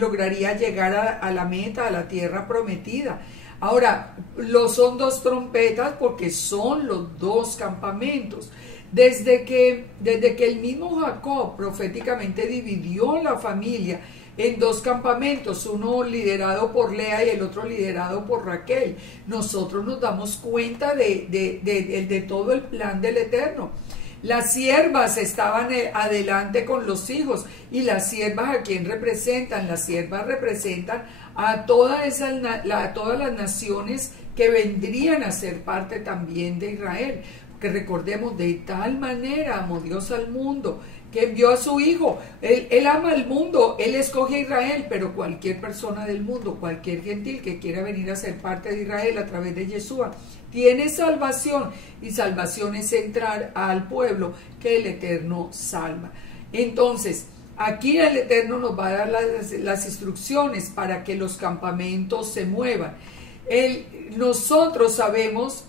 lograría llegar a la meta, a la tierra prometida. Ahora, son dos trompetas porque son los dos campamentos. Desde que el mismo Jacob proféticamente dividió la familia en dos campamentos, uno liderado por Lea y el otro liderado por Raquel, nosotros nos damos cuenta de todo el plan del Eterno. Las siervas estaban adelante con los hijos, y las siervas, ¿a quién representan? Las siervas representan a todas las naciones que vendrían a ser parte también de Israel. Que recordemos, de tal manera amó Dios al mundo que envió a su Hijo. Él ama al mundo, Él escoge a Israel, pero cualquier persona del mundo, cualquier gentil que quiera venir a ser parte de Israel a través de Yeshua, tiene salvación, y salvación es entrar al pueblo que el Eterno salva. Entonces, aquí el Eterno nos va a dar las instrucciones para que los campamentos se muevan. Nosotros sabemos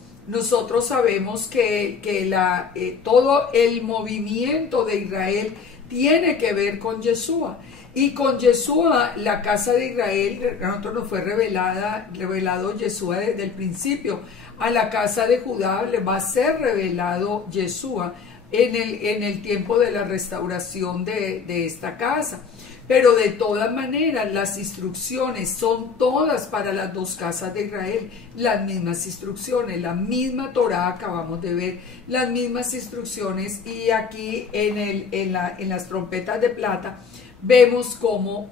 que todo el movimiento de Israel tiene que ver con Yeshua. Y con Yeshua, la casa de Israel, a nosotros nos fue revelado Yeshua desde el principio. A la casa de Judá le va a ser revelado Yeshua en el tiempo de la restauración de esta casa. Pero de todas maneras, las instrucciones son todas para las dos casas de Israel, las mismas instrucciones, la misma Torá acabamos de ver, las mismas instrucciones, y aquí en las trompetas de plata vemos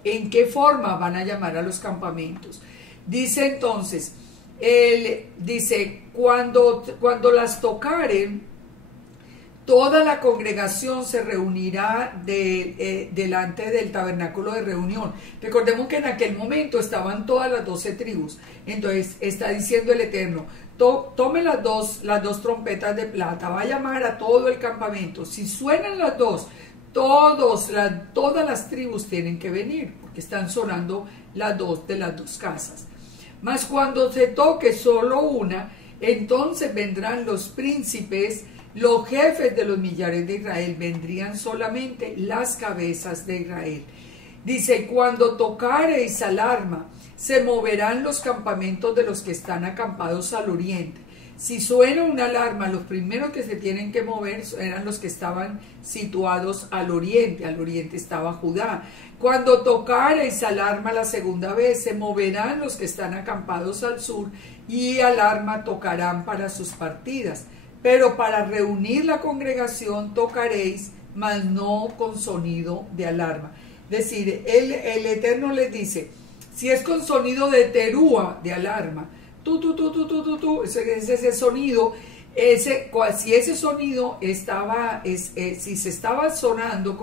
en qué forma van a llamar a los campamentos. Dice entonces, cuando las tocaren, toda la congregación se reunirá delante del tabernáculo de reunión. Recordemos que en aquel momento estaban todas las 12 tribus. Entonces está diciendo el Eterno, tome las dos trompetas de plata, va a llamar a todo el campamento. Si suenan las dos, todas las tribus tienen que venir, porque están sonando las dos de las dos casas. Mas cuando se toque solo una, entonces vendrán los príncipes, los jefes de los millares de Israel, vendrían solamente las cabezas de Israel. Dice, cuando tocareis alarma, se moverán los campamentos de los que están acampados al oriente. Si suena una alarma, los primeros que se tienen que mover eran los que estaban situados al oriente estaba Judá. Cuando tocareis alarma la segunda vez, se moverán los que están acampados al sur, y alarma tocarán para sus partidas. Pero para reunir la congregación tocaréis, mas no con sonido de alarma. Es decir, el Eterno les dice, si es con sonido de terúa, de alarma, ese sonido, si ese sonido si se estaba sonando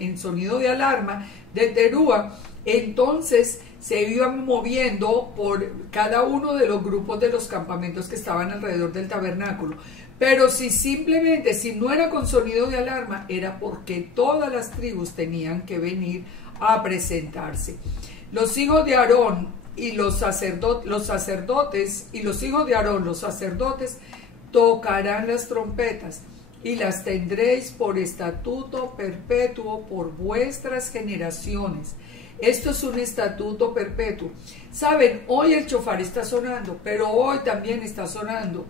en sonido de alarma, de terúa, entonces se iban moviendo por cada uno de los grupos de los campamentos que estaban alrededor del tabernáculo. Pero si no era con sonido de alarma, era porque todas las tribus tenían que venir a presentarse. Los hijos de Aarón y los sacerdotes, tocarán las trompetas, y las tendréis por estatuto perpetuo por vuestras generaciones. Esto es un estatuto perpetuo. Saben, hoy el shofar está sonando, pero hoy también está sonando,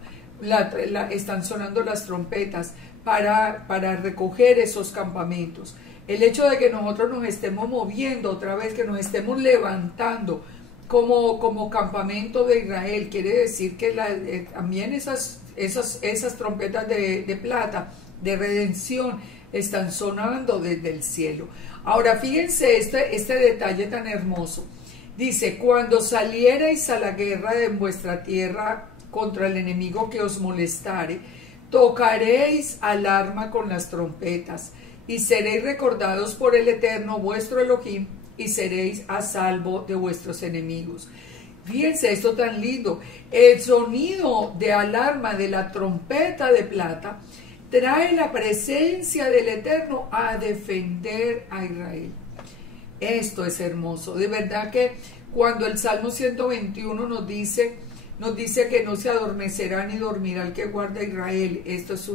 están sonando las trompetas para recoger esos campamentos. El hecho de que nosotros nos estemos moviendo otra vez, que nos estemos levantando como campamento de Israel, quiere decir que también esas trompetas de plata, de redención, están sonando desde el cielo. Ahora fíjense este detalle tan hermoso. Dice, cuando salierais a la guerra en vuestra tierra contra el enemigo que os molestare, tocaréis alarma con las trompetas, y seréis recordados por el Eterno vuestro Elohim, y seréis a salvo de vuestros enemigos. Fíjense esto tan lindo. El sonido de alarma de la trompeta de plata trae la presencia del Eterno a defender a Israel. Esto es hermoso. De verdad que cuando el Salmo 121 nos dice nos dice que no se adormecerá ni dormirá el que guarda a Israel. Esto es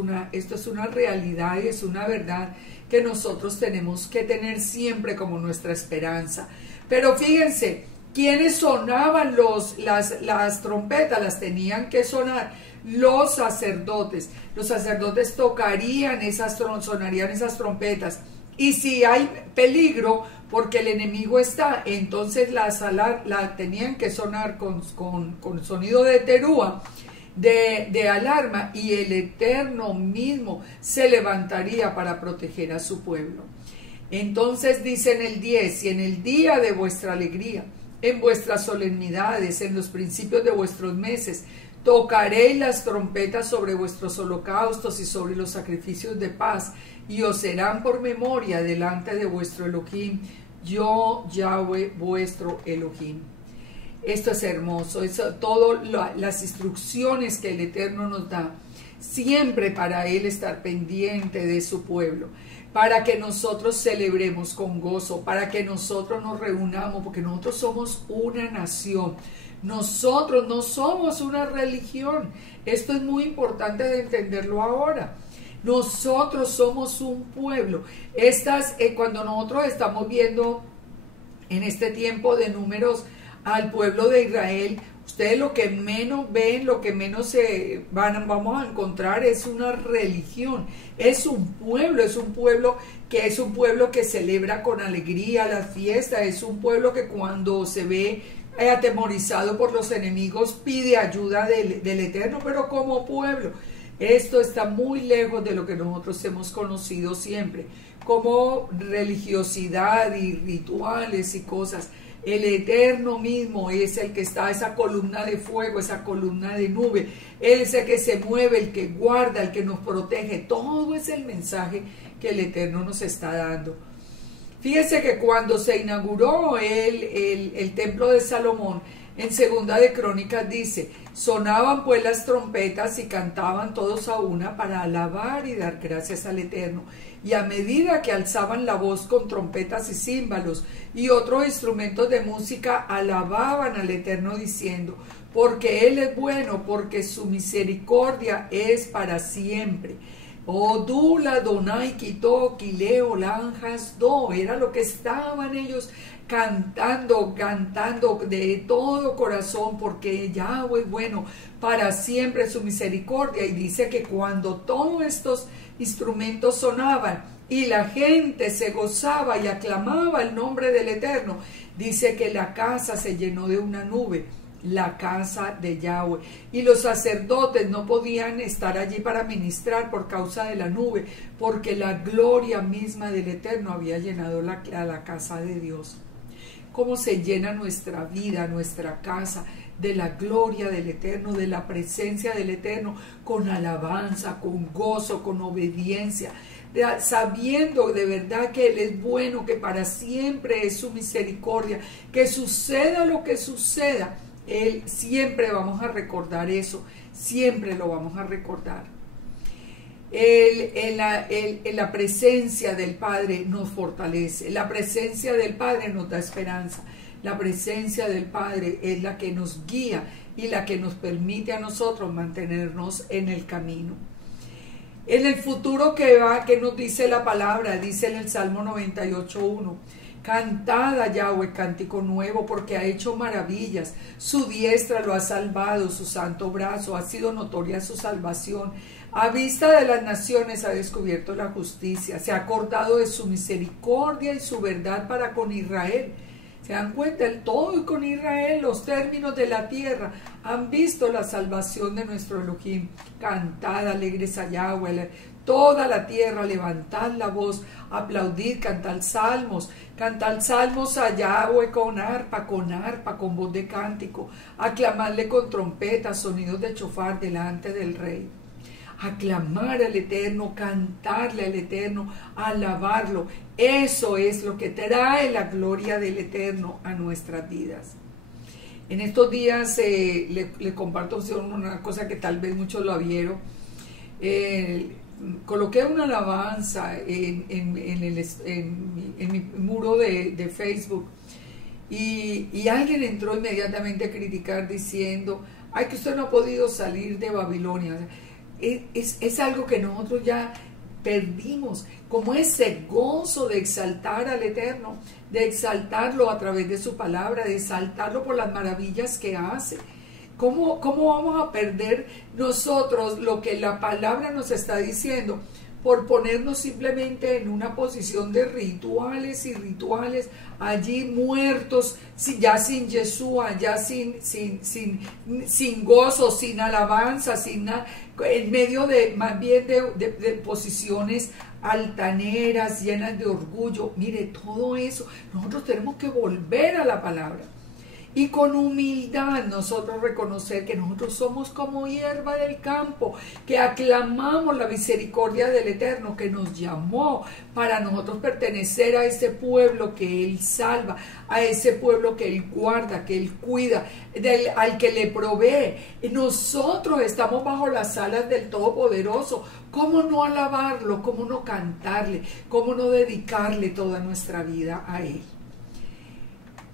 una realidad y es una verdad que nosotros tenemos que tener siempre como nuestra esperanza. Pero fíjense, ¿quiénes sonaban las trompetas? Las tenían que sonar los sacerdotes. Los sacerdotes tocarían sonarían esas trompetas. Y si hay peligro, porque el enemigo está, entonces la tenían que sonar con sonido de terúa, de alarma, y el Eterno mismo se levantaría para proteger a su pueblo. Entonces dice en el 10, y en el día de vuestra alegría, en vuestras solemnidades, en los principios de vuestros meses, tocaréis las trompetas sobre vuestros holocaustos y sobre los sacrificios de paz, y os serán por memoria delante de vuestro Elohim, yo Yahweh vuestro Elohim. Esto es hermoso, todas las instrucciones que el Eterno nos da, siempre para Él estar pendiente de su pueblo, para que nosotros celebremos con gozo, para que nosotros nos reunamos, porque nosotros somos una nación. Nosotros no somos una religión. Esto es muy importante de entenderlo ahora. Nosotros somos un pueblo. Cuando nosotros estamos viendo en este tiempo de números al pueblo de Israel, ustedes lo que menos ven, lo que menos vamos a encontrar es una religión. Es un pueblo que celebra con alegría la fiesta. Es un pueblo que cuando se ve atemorizado por los enemigos pide ayuda del Eterno, pero como pueblo. Esto está muy lejos de lo que nosotros hemos conocido siempre, como religiosidad y rituales y cosas. El Eterno mismo es el que está, esa columna de fuego, esa columna de nube. Él es el que se mueve, el que guarda, el que nos protege. Todo es el mensaje que el Eterno nos está dando. Fíjense que cuando se inauguró el templo de Salomón, en Segunda de Crónicas dice, sonaban pues las trompetas y cantaban todos a una para alabar y dar gracias al Eterno. Y a medida que alzaban la voz con trompetas y címbalos y otros instrumentos de música, alababan al Eterno diciendo, porque Él es bueno, porque su misericordia es para siempre. Odula Donai Quito Quileo Lanjas Do, era lo que estaban ellos cantando de todo corazón, porque Yahweh es bueno, para siempre su misericordia. Y dice que cuando todos estos instrumentos sonaban y la gente se gozaba y aclamaba el nombre del Eterno, dice que la casa se llenó de una nube, la casa de Yahweh, y los sacerdotes no podían estar allí para ministrar por causa de la nube, porque la gloria misma del Eterno había llenado la casa de Dios. Cómo se llena nuestra vida, nuestra casa, de la gloria del Eterno, de la presencia del Eterno, con alabanza, con gozo, con obediencia, sabiendo de verdad que Él es bueno, que para siempre es su misericordia, que suceda lo que suceda, Él siempre vamos a recordar eso, siempre lo vamos a recordar. En la presencia del Padre nos fortalece, la presencia del Padre nos da esperanza, la presencia del Padre es la que nos guía y la que nos permite a nosotros mantenernos en el camino. En el futuro que nos dice la palabra, dice en el Salmo 98:1, cantad a Yahweh cántico nuevo, porque ha hecho maravillas, su diestra lo ha salvado, su santo brazo ha sido notoria su salvación. A vista de las naciones ha descubierto la justicia, se ha acordado de su misericordia y su verdad para con Israel. Se dan cuenta, el todo y con Israel, los términos de la tierra, han visto la salvación de nuestro Elohim. Cantad alegres a Yahweh, toda la tierra, levantad la voz, aplaudid, cantad salmos a Yahweh con arpa, con voz de cántico, aclamadle con trompetas, sonidos de chofar delante del Rey. Aclamar al Eterno, cantarle al Eterno, alabarlo. Eso es lo que trae la gloria del Eterno a nuestras vidas. En estos días le comparto una cosa que tal vez muchos lo vieron. Coloqué una alabanza en mi muro de Facebook y alguien entró inmediatamente a criticar diciendo, ay, que usted no ha podido salir de Babilonia. Es algo que nosotros ya perdimos, como ese gozo de exaltar al Eterno, de exaltarlo a través de su palabra, de exaltarlo por las maravillas que hace. ¿Cómo vamos a perder nosotros lo que la palabra nos está diciendo por ponernos simplemente en una posición de rituales y rituales, allí muertos, ya sin Yeshua, ya sin gozo, sin alabanza, sin nada, en medio de más bien de posiciones altaneras, llenas de orgullo? Mire, todo eso, nosotros tenemos que volver a la palabra. Y con humildad nosotros reconocer que nosotros somos como hierba del campo, que aclamamos la misericordia del Eterno que nos llamó para nosotros pertenecer a ese pueblo que Él salva, a ese pueblo que Él guarda, que Él cuida, al que le provee. Nosotros estamos bajo las alas del Todopoderoso. ¿Cómo no alabarlo? ¿Cómo no cantarle? ¿Cómo no dedicarle toda nuestra vida a Él?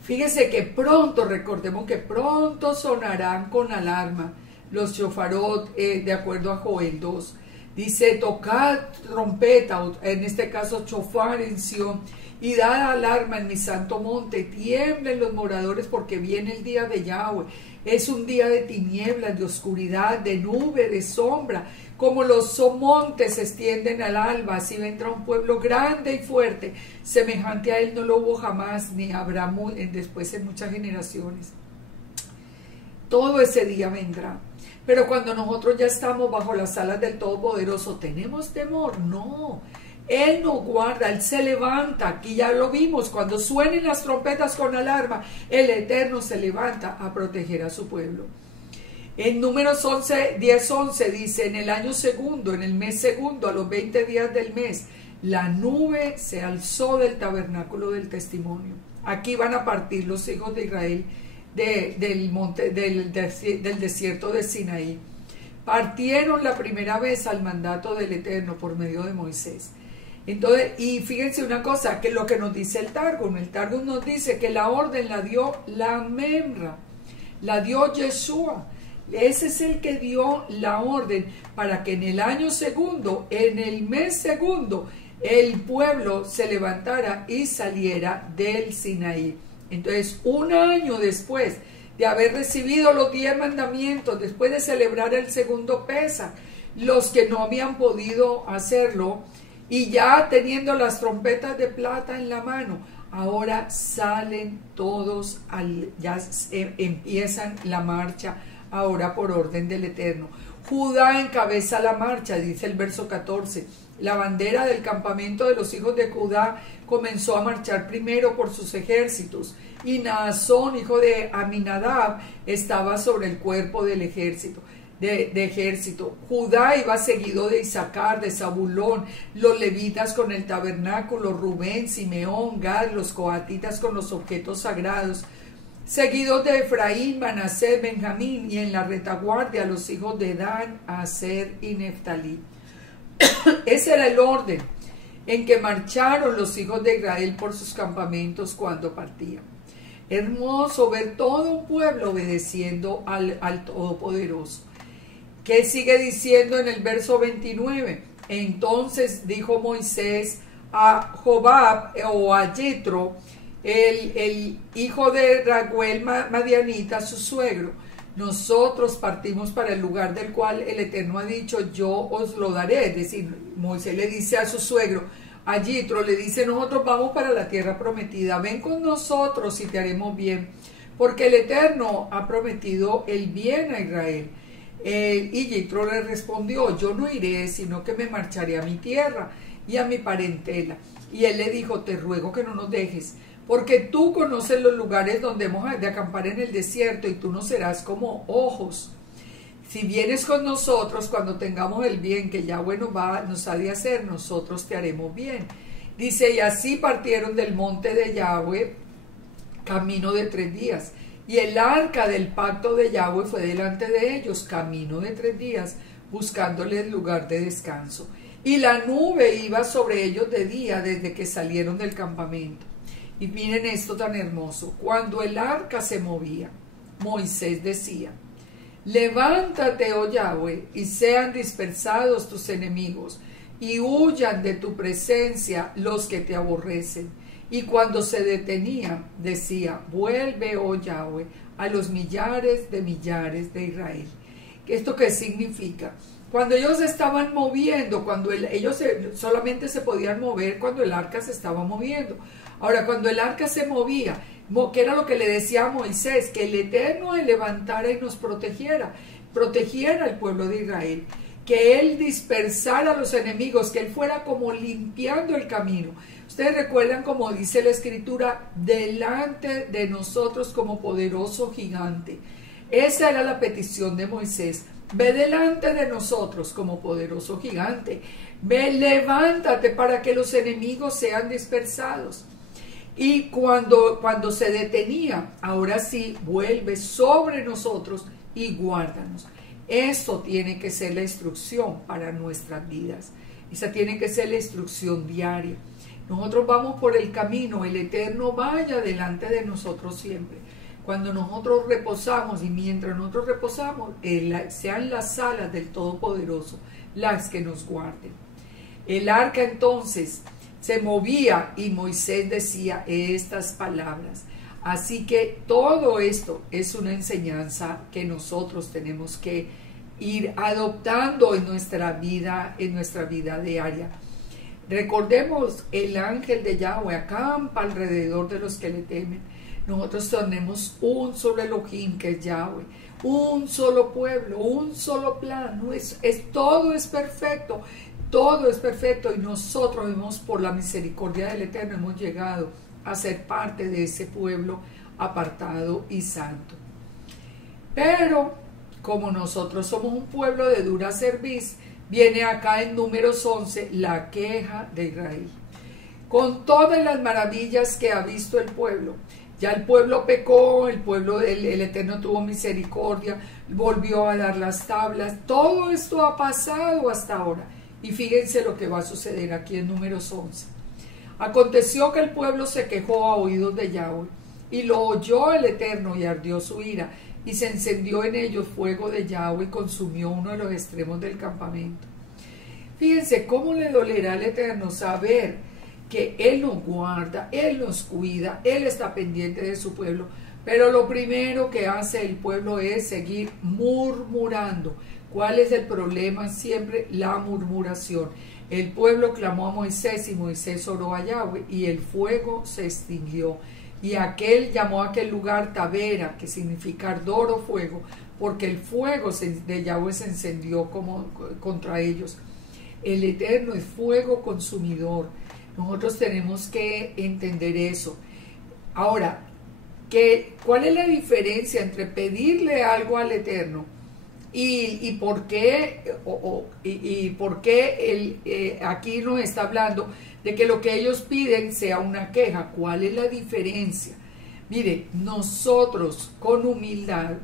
Fíjese que pronto, recordemos que pronto sonarán con alarma los shofarot, de acuerdo a Joel 2. Dice, tocad trompeta, en este caso shofar en Sión, y dad alarma en mi santo monte, tiemblen los moradores porque viene el día de Yahweh. Es un día de tinieblas, de oscuridad, de nube, de sombra. Como los montes se extienden al alba, así vendrá un pueblo grande y fuerte. Semejante a él no lo hubo jamás, ni habrá después en muchas generaciones. Todo ese día vendrá. Pero cuando nosotros ya estamos bajo las alas del Todopoderoso, ¿tenemos temor? No. Él nos guarda, Él se levanta. Aquí ya lo vimos, cuando suenen las trompetas con alarma, el Eterno se levanta a proteger a su pueblo. En Números 10:11 dice, en el año segundo, en el mes segundo, a los 20 días del mes, la nube se alzó del tabernáculo del testimonio. Aquí van a partir los hijos de Israel del desierto de Sinaí. Partieron la primera vez al mandato del Eterno por medio de Moisés. Entonces, y fíjense una cosa, que lo que nos dice el Targum nos dice que la orden la dio la Memra, la dio Yeshua. Ese es el que dio la orden para que en el año segundo, en el mes segundo, el pueblo se levantara y saliera del Sinaí. Entonces, un año después de haber recibido los 10 mandamientos, después de celebrar el segundo Pesaj, los que no habían podido hacerlo, y ya teniendo las trompetas de plata en la mano, ahora salen todos, ya empiezan la marcha, ahora por orden del Eterno. Judá encabeza la marcha, dice el verso 14. La bandera del campamento de los hijos de Judá comenzó a marchar primero por sus ejércitos, y Naasón, hijo de Aminadab, estaba sobre el cuerpo del ejército. Judá iba seguido de Isaacar, de Zabulón, los levitas con el tabernáculo, Rubén, Simeón, Gad, los coatitas con los objetos sagrados, seguidos de Efraín, Manasés, Benjamín, y en la retaguardia los hijos de Dan, Aser y Neftalí. Ese era el orden en que marcharon los hijos de Israel por sus campamentos cuando partían. Hermoso ver todo un pueblo obedeciendo al Todopoderoso. ¿Qué sigue diciendo en el verso 29? Entonces dijo Moisés a Jobab o a Yetro, el hijo de Raguel Madianita, su suegro: nosotros partimos para el lugar del cual el Eterno ha dicho, yo os lo daré. Es decir, Moisés le dice a su suegro, a Yitro, le dice, nosotros vamos para la tierra prometida, ven con nosotros y te haremos bien, porque el Eterno ha prometido el bien a Israel. Y Yitro le respondió, yo no iré, sino que me marcharé a mi tierra y a mi parentela. Y él le dijo, te ruego que no nos dejes, porque tú conoces los lugares donde hemos de acampar en el desierto, y tú nos serás como ojos. Si vienes con nosotros cuando tengamos el bien que Yahweh nos ha de hacer, nosotros te haremos bien. Dice, y así partieron del monte de Yahweh camino de 3 días. Y el arca del pacto de Yahweh fue delante de ellos, camino de 3 días, buscándoles lugar de descanso. Y la nube iba sobre ellos de día desde que salieron del campamento. Y miren esto tan hermoso. Cuando el arca se movía, Moisés decía, Levántate, oh Yahweh, y sean dispersados tus enemigos, y huyan de tu presencia los que te aborrecen. Y cuando se detenía, decía, vuelve, oh Yahweh, a los millares de Israel. ¿Esto qué significa? Cuando ellos estaban moviendo, solamente se podían mover cuando el arca se estaba moviendo. Ahora, cuando el arca se movía, que era lo que le decía a Moisés, que el Eterno se levantara y nos protegiera al pueblo de Israel, que Él dispersara a los enemigos, que Él fuera como limpiando el camino. Ustedes recuerdan como dice la Escritura, delante de nosotros como poderoso gigante. Esa era la petición de Moisés. Ve delante de nosotros como poderoso gigante. Ve, levántate para que los enemigos sean dispersados. Y cuando se detenía, ahora sí, vuelve sobre nosotros y guárdanos. Esto tiene que ser la instrucción para nuestras vidas. Esa tiene que ser la instrucción diaria. Nosotros vamos por el camino, el Eterno vaya delante de nosotros siempre. Cuando nosotros reposamos y mientras nosotros reposamos, sean las alas del Todopoderoso las que nos guarden. El arca entonces se movía y Moisés decía estas palabras. Así que todo esto es una enseñanza que nosotros tenemos que ir adoptando en nuestra vida diaria. Recordemos, el ángel de Yahweh acampa alrededor de los que le temen. Nosotros tenemos un solo Elohim, que es Yahweh, un solo pueblo, un solo plan. Todo es perfecto, y nosotros por la misericordia del Eterno hemos llegado a ser parte de ese pueblo apartado y santo. Pero como nosotros somos un pueblo de dura cerviz, viene acá en Números 11 la queja de Israel. Con todas las maravillas que ha visto el pueblo, ya el pueblo pecó, el Eterno tuvo misericordia, volvió a dar las tablas, todo esto ha pasado hasta ahora. Y fíjense lo que va a suceder aquí en Números 11. Aconteció que el pueblo se quejó a oídos de Yahweh, y lo oyó el Eterno, y ardió su ira, y se encendió en ellos fuego de Yahweh, y consumió uno de los extremos del campamento. Fíjense cómo le dolerá al Eterno saber que Él nos guarda, Él nos cuida, Él está pendiente de su pueblo, pero lo primero que hace el pueblo es seguir murmurando. ¿Cuál es el problema? Siempre la murmuración. El pueblo clamó a Moisés y Moisés oró a Yahweh y el fuego se extinguió. Y llamó a aquel lugar Tabera, que significa ardor o fuego, porque el fuego de Yahweh se encendió contra ellos. El Eterno es fuego consumidor. Nosotros tenemos que entender eso. Ahora, ¿cuál es la diferencia entre pedirle algo al Eterno y por qué aquí nos está hablando de que lo que ellos piden sea una queja? ¿Cuál es la diferencia? Mire, nosotros con humildad,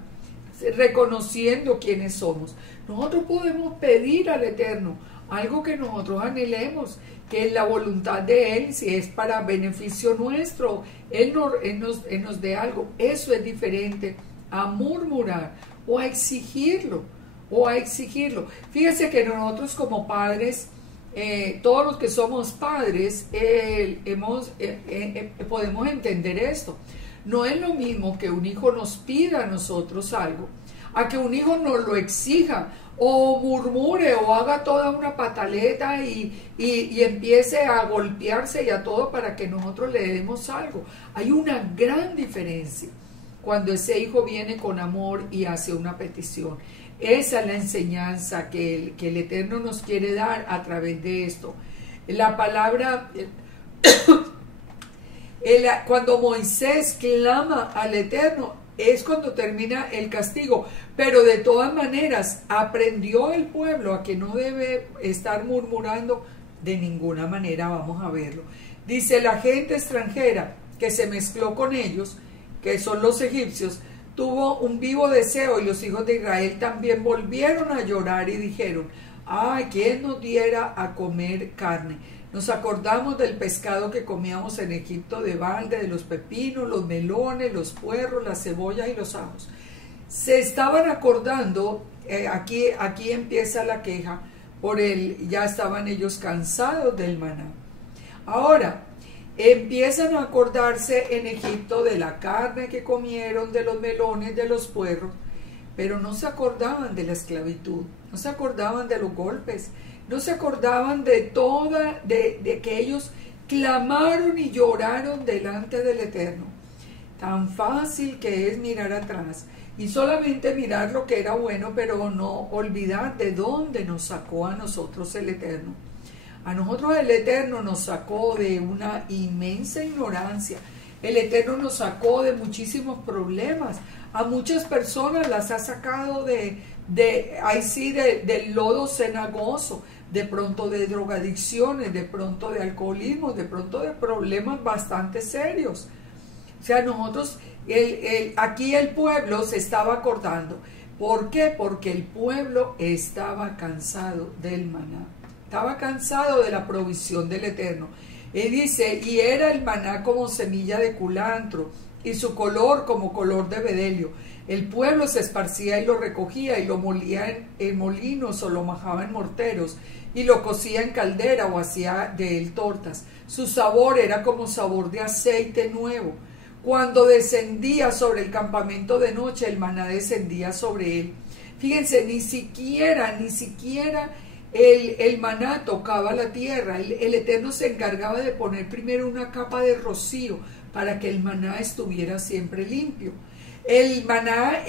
reconociendo quiénes somos, nosotros podemos pedir al Eterno algo que nosotros anhelemos, que es la voluntad de Él, si es para beneficio nuestro, Él nos dé algo. Eso es diferente a murmurar o a exigirlo. Fíjense que nosotros como padres, todos los que somos padres, podemos entender esto. No es lo mismo que un hijo nos pida a nosotros algo, a que un hijo nos lo exija, o murmure, o haga toda una pataleta y empiece a golpearse y a todo para que nosotros le demos algo. Hay una gran diferencia cuando ese hijo viene con amor y hace una petición. Esa es la enseñanza que el Eterno nos quiere dar a través de esto. La palabra, cuando Moisés clama al Eterno, es cuando termina el castigo, pero de todas maneras aprendió el pueblo a que no debe estar murmurando de ninguna manera. Vamos a verlo. Dice: la gente extranjera que se mezcló con ellos, que son los egipcios, tuvo un vivo deseo, y los hijos de Israel también volvieron a llorar y dijeron: ay, ¿quién nos diera a comer carne? Nos acordamos del pescado que comíamos en Egipto de balde, de los pepinos, los melones, los puerros, las cebollas y los ajos. se estaban acordando, aquí empieza la queja, ya estaban ellos cansados del maná. Ahora, empiezan a acordarse en Egipto de la carne que comieron, de los melones, de los puerros, pero no se acordaban de la esclavitud, no se acordaban de los golpes, no se acordaban de que ellos clamaron y lloraron delante del Eterno. Tan fácil que es mirar atrás y solamente mirar lo que era bueno, pero no olvidar de dónde nos sacó a nosotros el Eterno. A nosotros el Eterno nos sacó de una inmensa ignorancia. El Eterno nos sacó de muchísimos problemas. A muchas personas las ha sacado del lodo cenagoso, de pronto de drogadicciones, de pronto de alcoholismo, de pronto de problemas bastante serios. O sea, nosotros, aquí el pueblo se estaba acordando. ¿Por qué? Porque el pueblo estaba cansado del maná. Estaba cansado de la provisión del Eterno. Y dice, y era el maná como semilla de culantro, y su color como color de bedelio. El pueblo se esparcía y lo recogía, y lo molía en molinos, o lo majaba en morteros, y lo cocía en caldera, o hacía de él tortas. Su sabor era como sabor de aceite nuevo. Cuando descendía sobre el campamento de noche, el maná descendía sobre él. Fíjense, ni siquiera el maná tocaba la tierra. El Eterno se encargaba de poner primero una capa de rocío para que el maná estuviera siempre limpio. El maná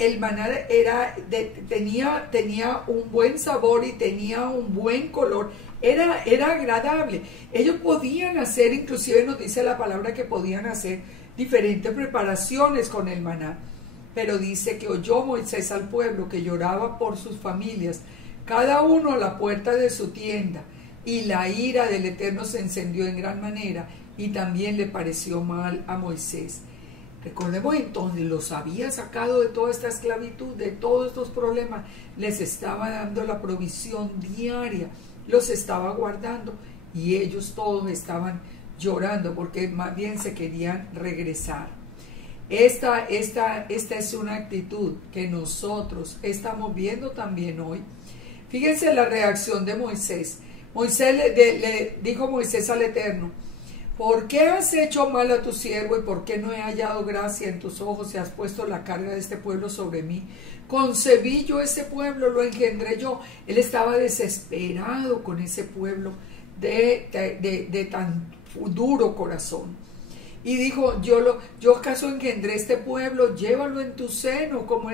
tenía un buen sabor y tenía un buen color. Era agradable. Ellos podían hacer, inclusive nos dice la palabra que podían hacer diferentes preparaciones con el maná. Pero dice que oyó Moisés al pueblo que lloraba por sus familias, cada uno a la puerta de su tienda, y la ira del Eterno se encendió en gran manera, y también le pareció mal a Moisés. Recordemos entonces, los había sacado de toda esta esclavitud, de todos estos problemas, les estaba dando la provisión diaria, los estaba guardando, y ellos todos estaban llorando porque más bien se querían regresar. Esta es una actitud que nosotros estamos viendo también hoy. Fíjense la reacción de Moisés. Le dijo Moisés al Eterno: ¿por qué has hecho mal a tu siervo y por qué no he hallado gracia en tus ojos y has puesto la carga de este pueblo sobre mí? Concebí yo ese pueblo, lo engendré yo. Él estaba desesperado con ese pueblo de tan duro corazón. Y dijo: yo acaso engendré este pueblo, llévalo en tu seno, como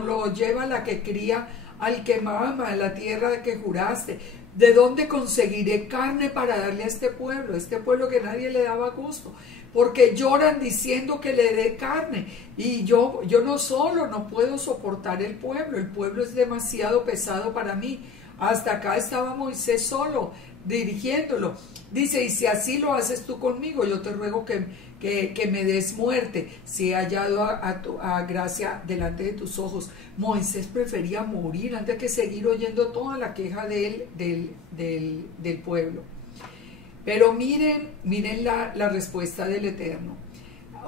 lo lleva la que cría al que mama, la tierra de que juraste. ¿De dónde conseguiré carne para darle a este pueblo que nadie le daba gusto? Porque lloran diciendo que le dé carne. Y yo no puedo soportar el pueblo es demasiado pesado para mí. Hasta acá estaba Moisés solo, dirigiéndolo. Dice: y si así lo haces tú conmigo, yo te ruego que me des muerte, si he hallado a gracia delante de tus ojos. Moisés prefería morir antes que seguir oyendo toda la queja del pueblo. Pero miren la respuesta del Eterno.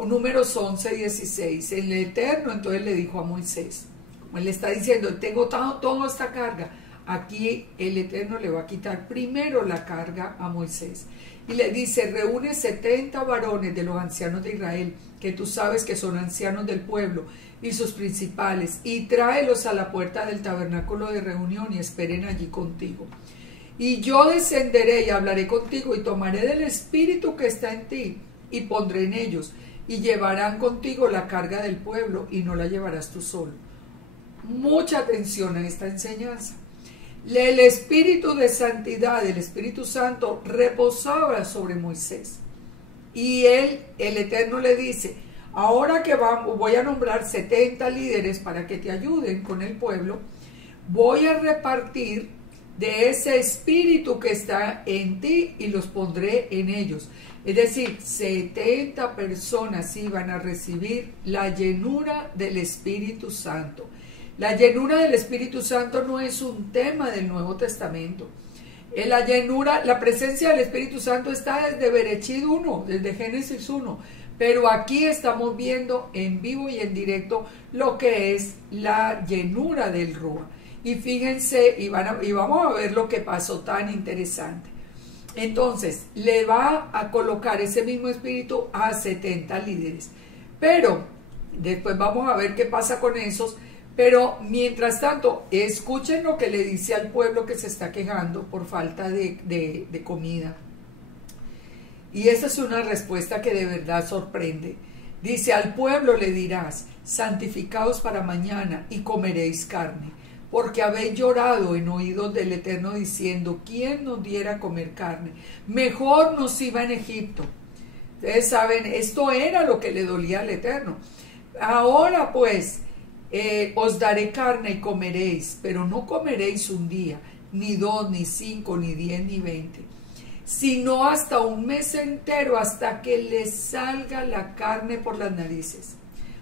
Números 11 y 16. El Eterno entonces le dijo a Moisés, como él le está diciendo: tengo toda esta carga. Aquí el Eterno le va a quitar primero la carga a Moisés. Y le dice: reúne 70 varones de los ancianos de Israel, que tú sabes que son ancianos del pueblo, y sus principales, y tráelos a la puerta del tabernáculo de reunión y esperen allí contigo. Y yo descenderé y hablaré contigo y tomaré del espíritu que está en ti y pondré en ellos, y llevarán contigo la carga del pueblo y no la llevarás tú solo. Mucha atención a esta enseñanza. El espíritu de santidad, el Espíritu Santo, reposaba sobre Moisés. Y el Eterno le dice: ahora que voy a nombrar 70 líderes para que te ayuden con el pueblo, voy a repartir de ese espíritu que está en ti y los pondré en ellos. Es decir, 70 personas iban a recibir la llenura del Espíritu Santo. La llenura del Espíritu Santo no es un tema del Nuevo Testamento. La presencia del Espíritu Santo está desde Berechit 1, desde Génesis 1. Pero aquí estamos viendo en vivo y en directo lo que es la llenura del Ruach. Y fíjense, y vamos a ver lo que pasó tan interesante. Entonces, le va a colocar ese mismo espíritu a 70 líderes. Pero, después vamos a ver qué pasa con esos. Pero, mientras tanto, escuchen lo que le dice al pueblo que se está quejando por falta de comida. Y esa es una respuesta que de verdad sorprende. Dice, al pueblo le dirás, santificaos para mañana y comeréis carne, porque habéis llorado en oídos del Eterno diciendo, ¿quién nos diera a comer carne? Mejor nos iba en Egipto. Ustedes saben, esto era lo que le dolía al Eterno. Ahora pues, os daré carne y comeréis, pero no comeréis un día, ni 2, ni 5, ni 10, ni 20. Sino hasta un mes entero, hasta que les salga la carne por las narices.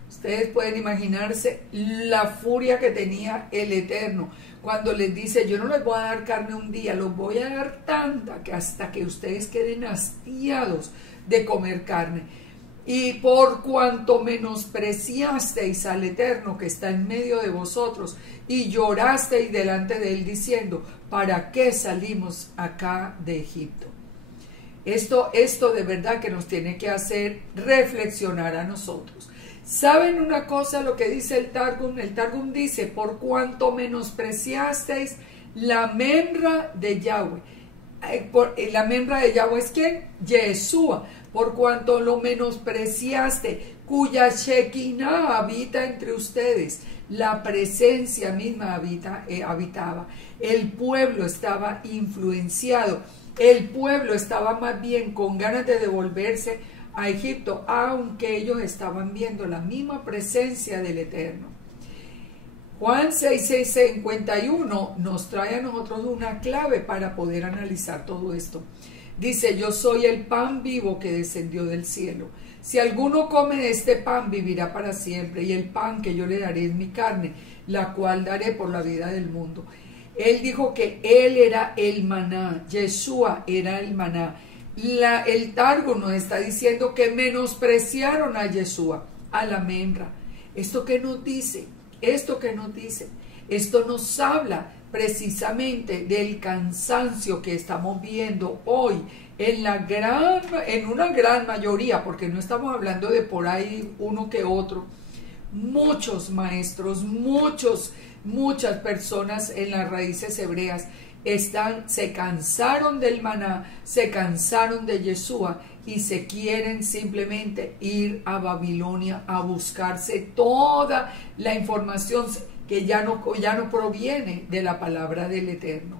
Ustedes pueden imaginarse la furia que tenía el Eterno cuando les dice, yo no les voy a dar carne un día, los voy a dar tanta que hasta que ustedes queden hastiados de comer carne. Y por cuanto menospreciasteis al Eterno que está en medio de vosotros y llorasteis delante de él diciendo, ¿para qué salimos acá de Egipto? Esto de verdad que nos tiene que hacer reflexionar a nosotros. ¿Saben una cosa lo que dice el Targum? El Targum dice, por cuanto menospreciasteis la membra de Yahweh. La membra de Yahweh es ¿quién? Yeshua. Por cuanto lo menospreciaste, cuya Shekinah habita entre ustedes. La presencia misma habitaba. El pueblo estaba influenciado. El pueblo estaba más bien con ganas de devolverse a Egipto, aunque ellos estaban viendo la misma presencia del Eterno. Juan 6:51 nos trae a nosotros una clave para poder analizar todo esto. Dice, yo soy el pan vivo que descendió del cielo. Si alguno come de este pan, vivirá para siempre, y el pan que yo le daré es mi carne, la cual daré por la vida del mundo. Él dijo que él era el maná, Yeshua era el maná. El Targum nos está diciendo que menospreciaron a Yeshua, a la membra. ¿Esto qué nos dice? ¿Esto qué nos dice? Esto nos habla precisamente del cansancio que estamos viendo hoy en una gran mayoría, porque no estamos hablando de por ahí uno que otro. Muchos maestros, muchas personas en las raíces hebreas se cansaron del maná, se cansaron de Yeshua y se quieren simplemente ir a Babilonia a buscarse toda la información que ya no proviene de la palabra del Eterno.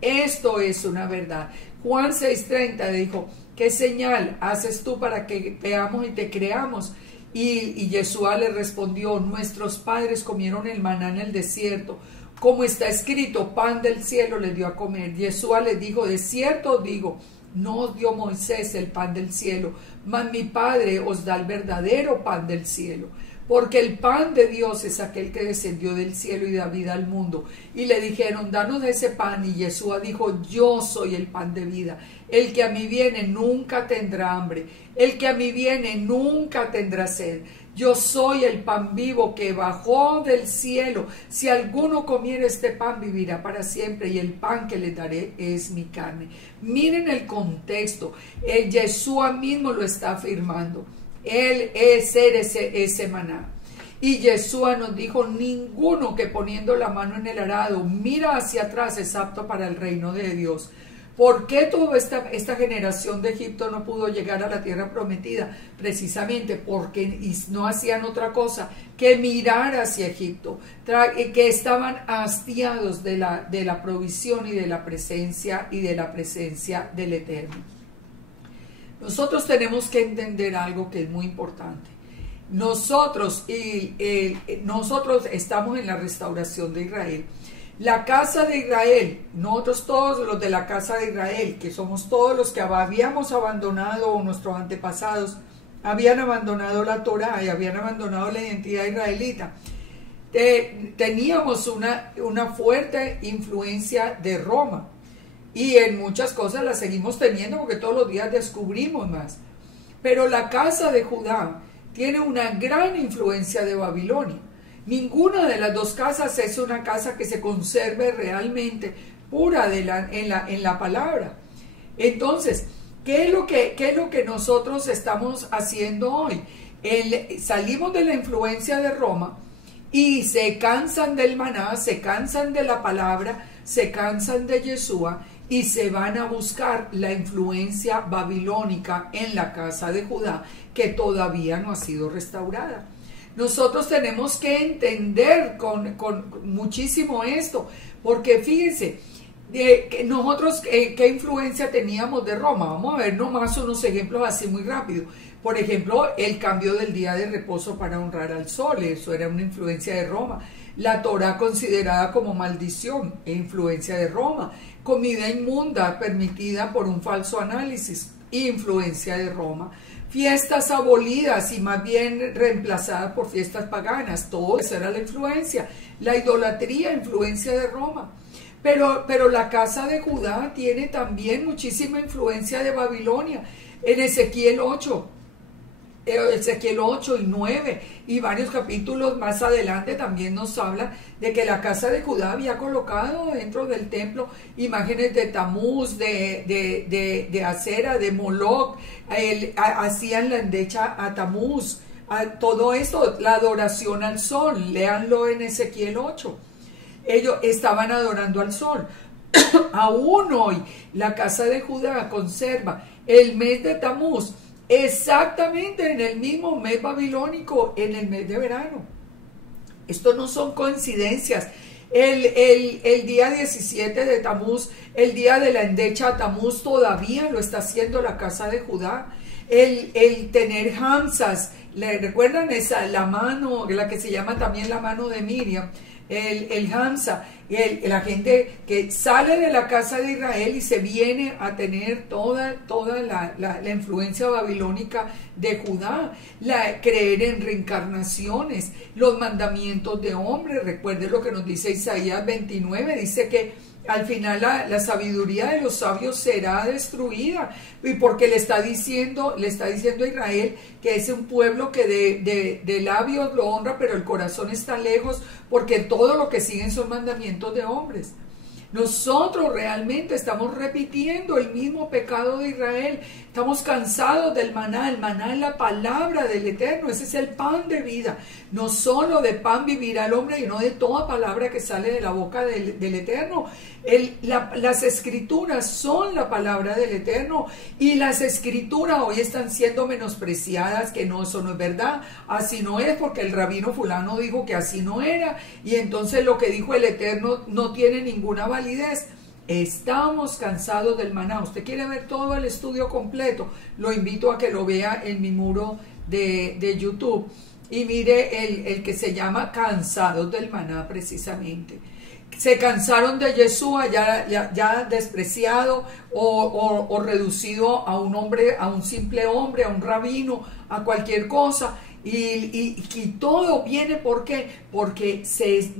Esto es una verdad. Juan 6:30 dijo, ¿qué señal haces tú para que veamos y te creamos? Y Yeshua le respondió, nuestros padres comieron el maná en el desierto, como está escrito, pan del cielo les dio a comer. Yeshua les dijo, de cierto os digo, no os dio Moisés el pan del cielo, mas mi Padre os da el verdadero pan del cielo. Porque el pan de Dios es aquel que descendió del cielo y da vida al mundo. Y le dijeron, danos ese pan. Y Yeshua dijo, yo soy el pan de vida. El que a mí viene nunca tendrá hambre. El que a mí viene nunca tendrá sed. Yo soy el pan vivo que bajó del cielo. Si alguno comiera este pan, vivirá para siempre. Y el pan que le daré es mi carne. Miren el contexto. El Yeshua mismo lo está afirmando. Él es ese maná. Y Yeshua nos dijo, ninguno que poniendo la mano en el arado mira hacia atrás es apto para el reino de Dios. ¿Por qué toda esta generación de Egipto no pudo llegar a la tierra prometida? Precisamente porque no hacían otra cosa que mirar hacia Egipto, que estaban hastiados de la provisión y de la presencia del Eterno. Nosotros tenemos que entender algo que es muy importante. Nosotros estamos en la restauración de Israel. La casa de Israel, nosotros todos los de la casa de Israel, que somos todos los que habíamos abandonado, o nuestros antepasados habían abandonado la Torá y habían abandonado la identidad israelita, teníamos una fuerte influencia de Roma. Y en muchas cosas las seguimos teniendo porque todos los días descubrimos más. pero la casa de Judá tiene una gran influencia de Babilonia. Ninguna de las dos casas es una casa que se conserve realmente pura en la palabra. Entonces, ¿qué es lo que nosotros estamos haciendo hoy? Salimos de la influencia de Roma y se cansan del maná, se cansan de la palabra, se cansan de Yeshua y se van a buscar la influencia babilónica en la casa de Judá, que todavía no ha sido restaurada. Nosotros tenemos que entender con muchísimo esto, porque fíjense, nosotros qué influencia teníamos de Roma. Vamos a ver nomás unos ejemplos así muy rápido. Por ejemplo, el cambio del día de reposo para honrar al sol, eso era una influencia de Roma. La Torá considerada como maldición, influencia de Roma. Comida inmunda permitida por un falso análisis, influencia de Roma. Fiestas abolidas y más bien reemplazadas por fiestas paganas, todo eso era la influencia. La idolatría, influencia de Roma. Pero la casa de Judá tiene también muchísima influencia de Babilonia. En Ezequiel 8 y 9 y varios capítulos más adelante también nos habla de que la casa de Judá había colocado dentro del templo imágenes de Tamuz, de Acera, de Moloch, hacían la endecha a Tamuz, todo esto, la adoración al sol, léanlo en Ezequiel 8. Ellos estaban adorando al sol. Aún hoy la casa de Judá conserva el mes de Tamuz exactamente en el mismo mes babilónico, en el mes de verano. Esto no son coincidencias. El día 17 de Tamuz, el día de la endecha a Tamuz, todavía lo está haciendo la casa de Judá. El tener hamsas, ¿le recuerdan esa? La mano, la que se llama también la mano de Miriam. El Hamsa, la gente que sale de la casa de Israel y se viene a tener toda la influencia babilónica de Judá, creer en reencarnaciones, los mandamientos de hombres. Recuerde lo que nos dice Isaías 29, dice que al final la sabiduría de los sabios será destruida, y porque le está diciendo a Israel que es un pueblo que de labios lo honra, pero el corazón está lejos, porque todo lo que siguen son mandamientos de hombres. Nosotros realmente estamos repitiendo el mismo pecado de Israel. Estamos cansados del maná. El maná es la palabra del Eterno. Ese es el pan de vida. No solo de pan vivirá el hombre, sino de toda palabra que sale de la boca del Eterno. Las escrituras son la palabra del Eterno, y las escrituras hoy están siendo menospreciadas, que no, eso no es verdad, así no es, porque el rabino fulano dijo que así no era, y entonces lo que dijo el Eterno no tiene ninguna validez. Estamos cansados del maná. Usted quiere ver todo el estudio completo, lo invito a que lo vea en mi muro de YouTube, y mire el que se llama Cansados del maná, precisamente. Se cansaron de Yeshua, ya despreciado o reducido a un hombre, a un simple hombre, a un rabino, a cualquier cosa. Y todo viene, ¿por qué? Porque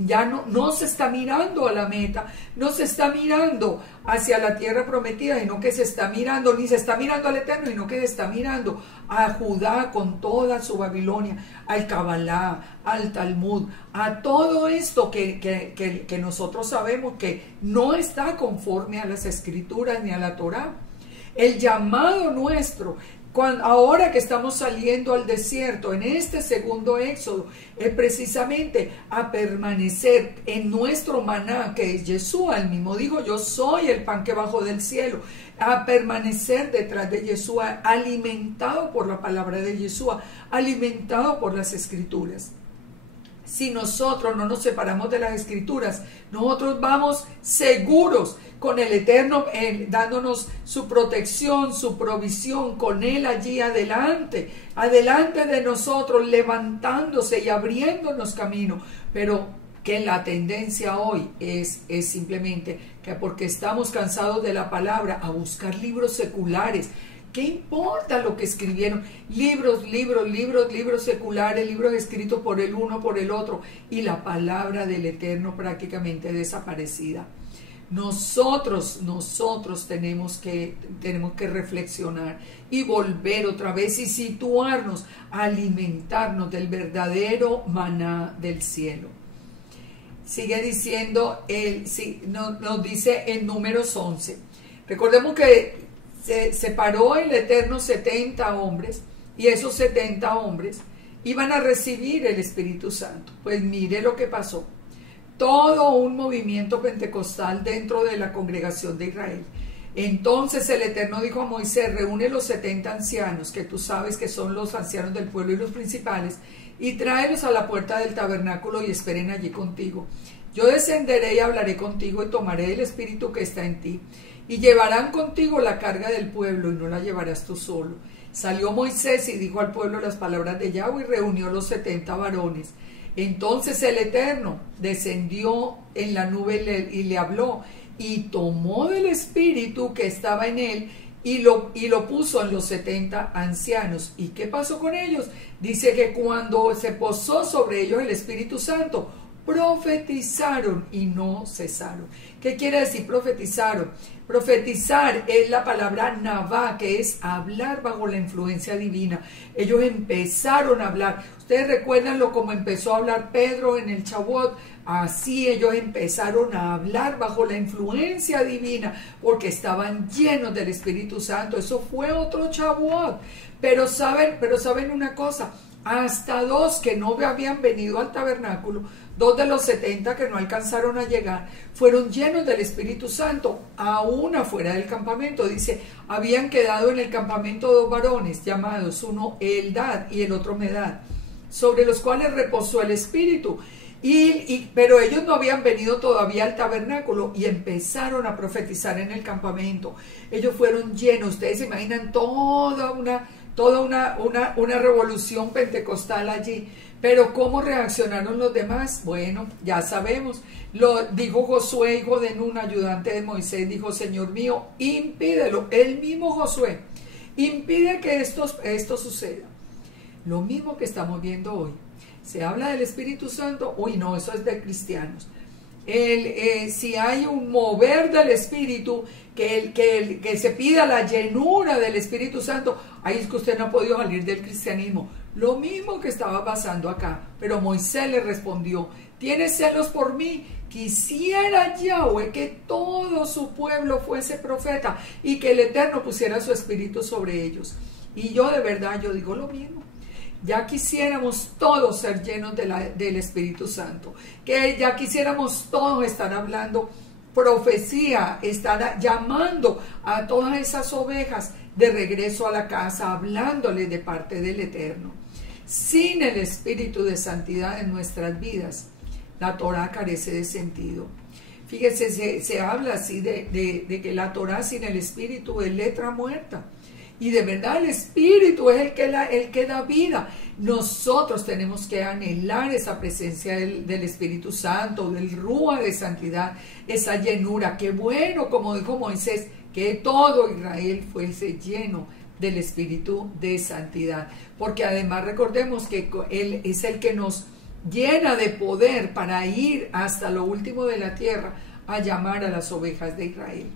ya no se está mirando a la meta, no se está mirando hacia la tierra prometida, sino que se está mirando, ni se está mirando al Eterno, sino que se está mirando a Judá con toda su Babilonia, al Kabbalah, al Talmud, a todo esto que nosotros sabemos que no está conforme a las Escrituras ni a la Torá. El llamado nuestro, ahora que estamos saliendo al desierto, en este segundo éxodo, es precisamente a permanecer en nuestro maná, que es Yeshua. El mismo dijo: yo soy el pan que bajó del cielo. A permanecer detrás de Yeshua, alimentado por la palabra de Yeshua, alimentado por las escrituras. Si nosotros no nos separamos de las escrituras, nosotros vamos seguros con el Eterno, dándonos su protección, su provisión, con Él allí adelante de nosotros, levantándose y abriéndonos camino. Pero que la tendencia hoy es simplemente que, porque estamos cansados de la palabra, a buscar libros seculares. ¿Qué importa lo que escribieron? Libros seculares, libros escritos por el uno, por el otro, y la palabra del Eterno prácticamente desaparecida. Nosotros tenemos que reflexionar y volver otra vez y situarnos, alimentarnos del verdadero maná del cielo. Sigue diciendo, nos dice en Números 11. Recordemos que se separó el Eterno 70 hombres y esos 70 hombres iban a recibir el Espíritu Santo. Pues mire lo que pasó. Todo un movimiento pentecostal dentro de la congregación de Israel. Entonces el Eterno dijo a Moisés: reúne los 70 ancianos, que tú sabes que son los ancianos del pueblo y los principales, y tráelos a la puerta del tabernáculo y esperen allí contigo. Yo descenderé y hablaré contigo y tomaré el espíritu que está en ti, y llevarán contigo la carga del pueblo, y no la llevarás tú solo. Salió Moisés y dijo al pueblo las palabras de Yahweh, y reunió los 70 varones. Entonces el Eterno descendió en la nube y le habló, y tomó del espíritu que estaba en él y lo puso en los 70 ancianos. ¿Y qué pasó con ellos? Dice que cuando se posó sobre ellos el Espíritu Santo, profetizaron y no cesaron. ¿Qué quiere decir profetizaron? Profetizar es la palabra navá, que es hablar bajo la influencia divina. Ellos empezaron a hablar. Ustedes recuerdan como empezó a hablar Pedro en el Shavuot. Así ellos empezaron a hablar bajo la influencia divina, porque estaban llenos del Espíritu Santo. Eso fue otro Shavuot. Pero saben una cosa, hasta dos que no habían venido al tabernáculo, 2 de los 70 que no alcanzaron a llegar, fueron llenos del Espíritu Santo, aún afuera del campamento. Dice, habían quedado en el campamento 2 varones, llamados uno Eldad y el otro Medad, sobre los cuales reposó el Espíritu. Pero ellos no habían venido todavía al tabernáculo y empezaron a profetizar en el campamento. Ellos fueron llenos. Ustedes se imaginan toda una revolución pentecostal allí. Pero ¿cómo reaccionaron los demás? Bueno, ya sabemos. Lo dijo Josué, hijo de Nun, ayudante de Moisés, dijo: Señor mío, impídelo. El mismo Josué impide que esto suceda. Lo mismo que estamos viendo hoy. Se habla del Espíritu Santo. Uy, no, eso es de cristianos. Si hay un mover del Espíritu, que se pida la llenura del Espíritu Santo, ahí es que usted no ha podido salir del cristianismo. Lo mismo que estaba pasando acá. Pero Moisés le respondió: ¿tienes celos por mí? Quisiera Yahweh que todo su pueblo fuese profeta y que el Eterno pusiera su Espíritu sobre ellos. Y yo de verdad, yo digo lo mismo. Ya quisiéramos todos ser llenos del Espíritu Santo, que ya quisiéramos todos estar hablando profecía, estar llamando a todas esas ovejas de regreso a la casa, hablándoles de parte del Eterno. Sin el Espíritu de santidad en nuestras vidas, la Torah carece de sentido. Fíjese, se habla así de que la Torah sin el Espíritu es letra muerta. Y de verdad el Espíritu es el que da vida. Nosotros tenemos que anhelar esa presencia del Espíritu Santo, del Rúa de santidad, esa llenura. Qué bueno, como dijo Moisés, que todo Israel fuese lleno del Espíritu de santidad. Porque además recordemos que Él es el que nos llena de poder para ir hasta lo último de la tierra a llamar a las ovejas de Israel.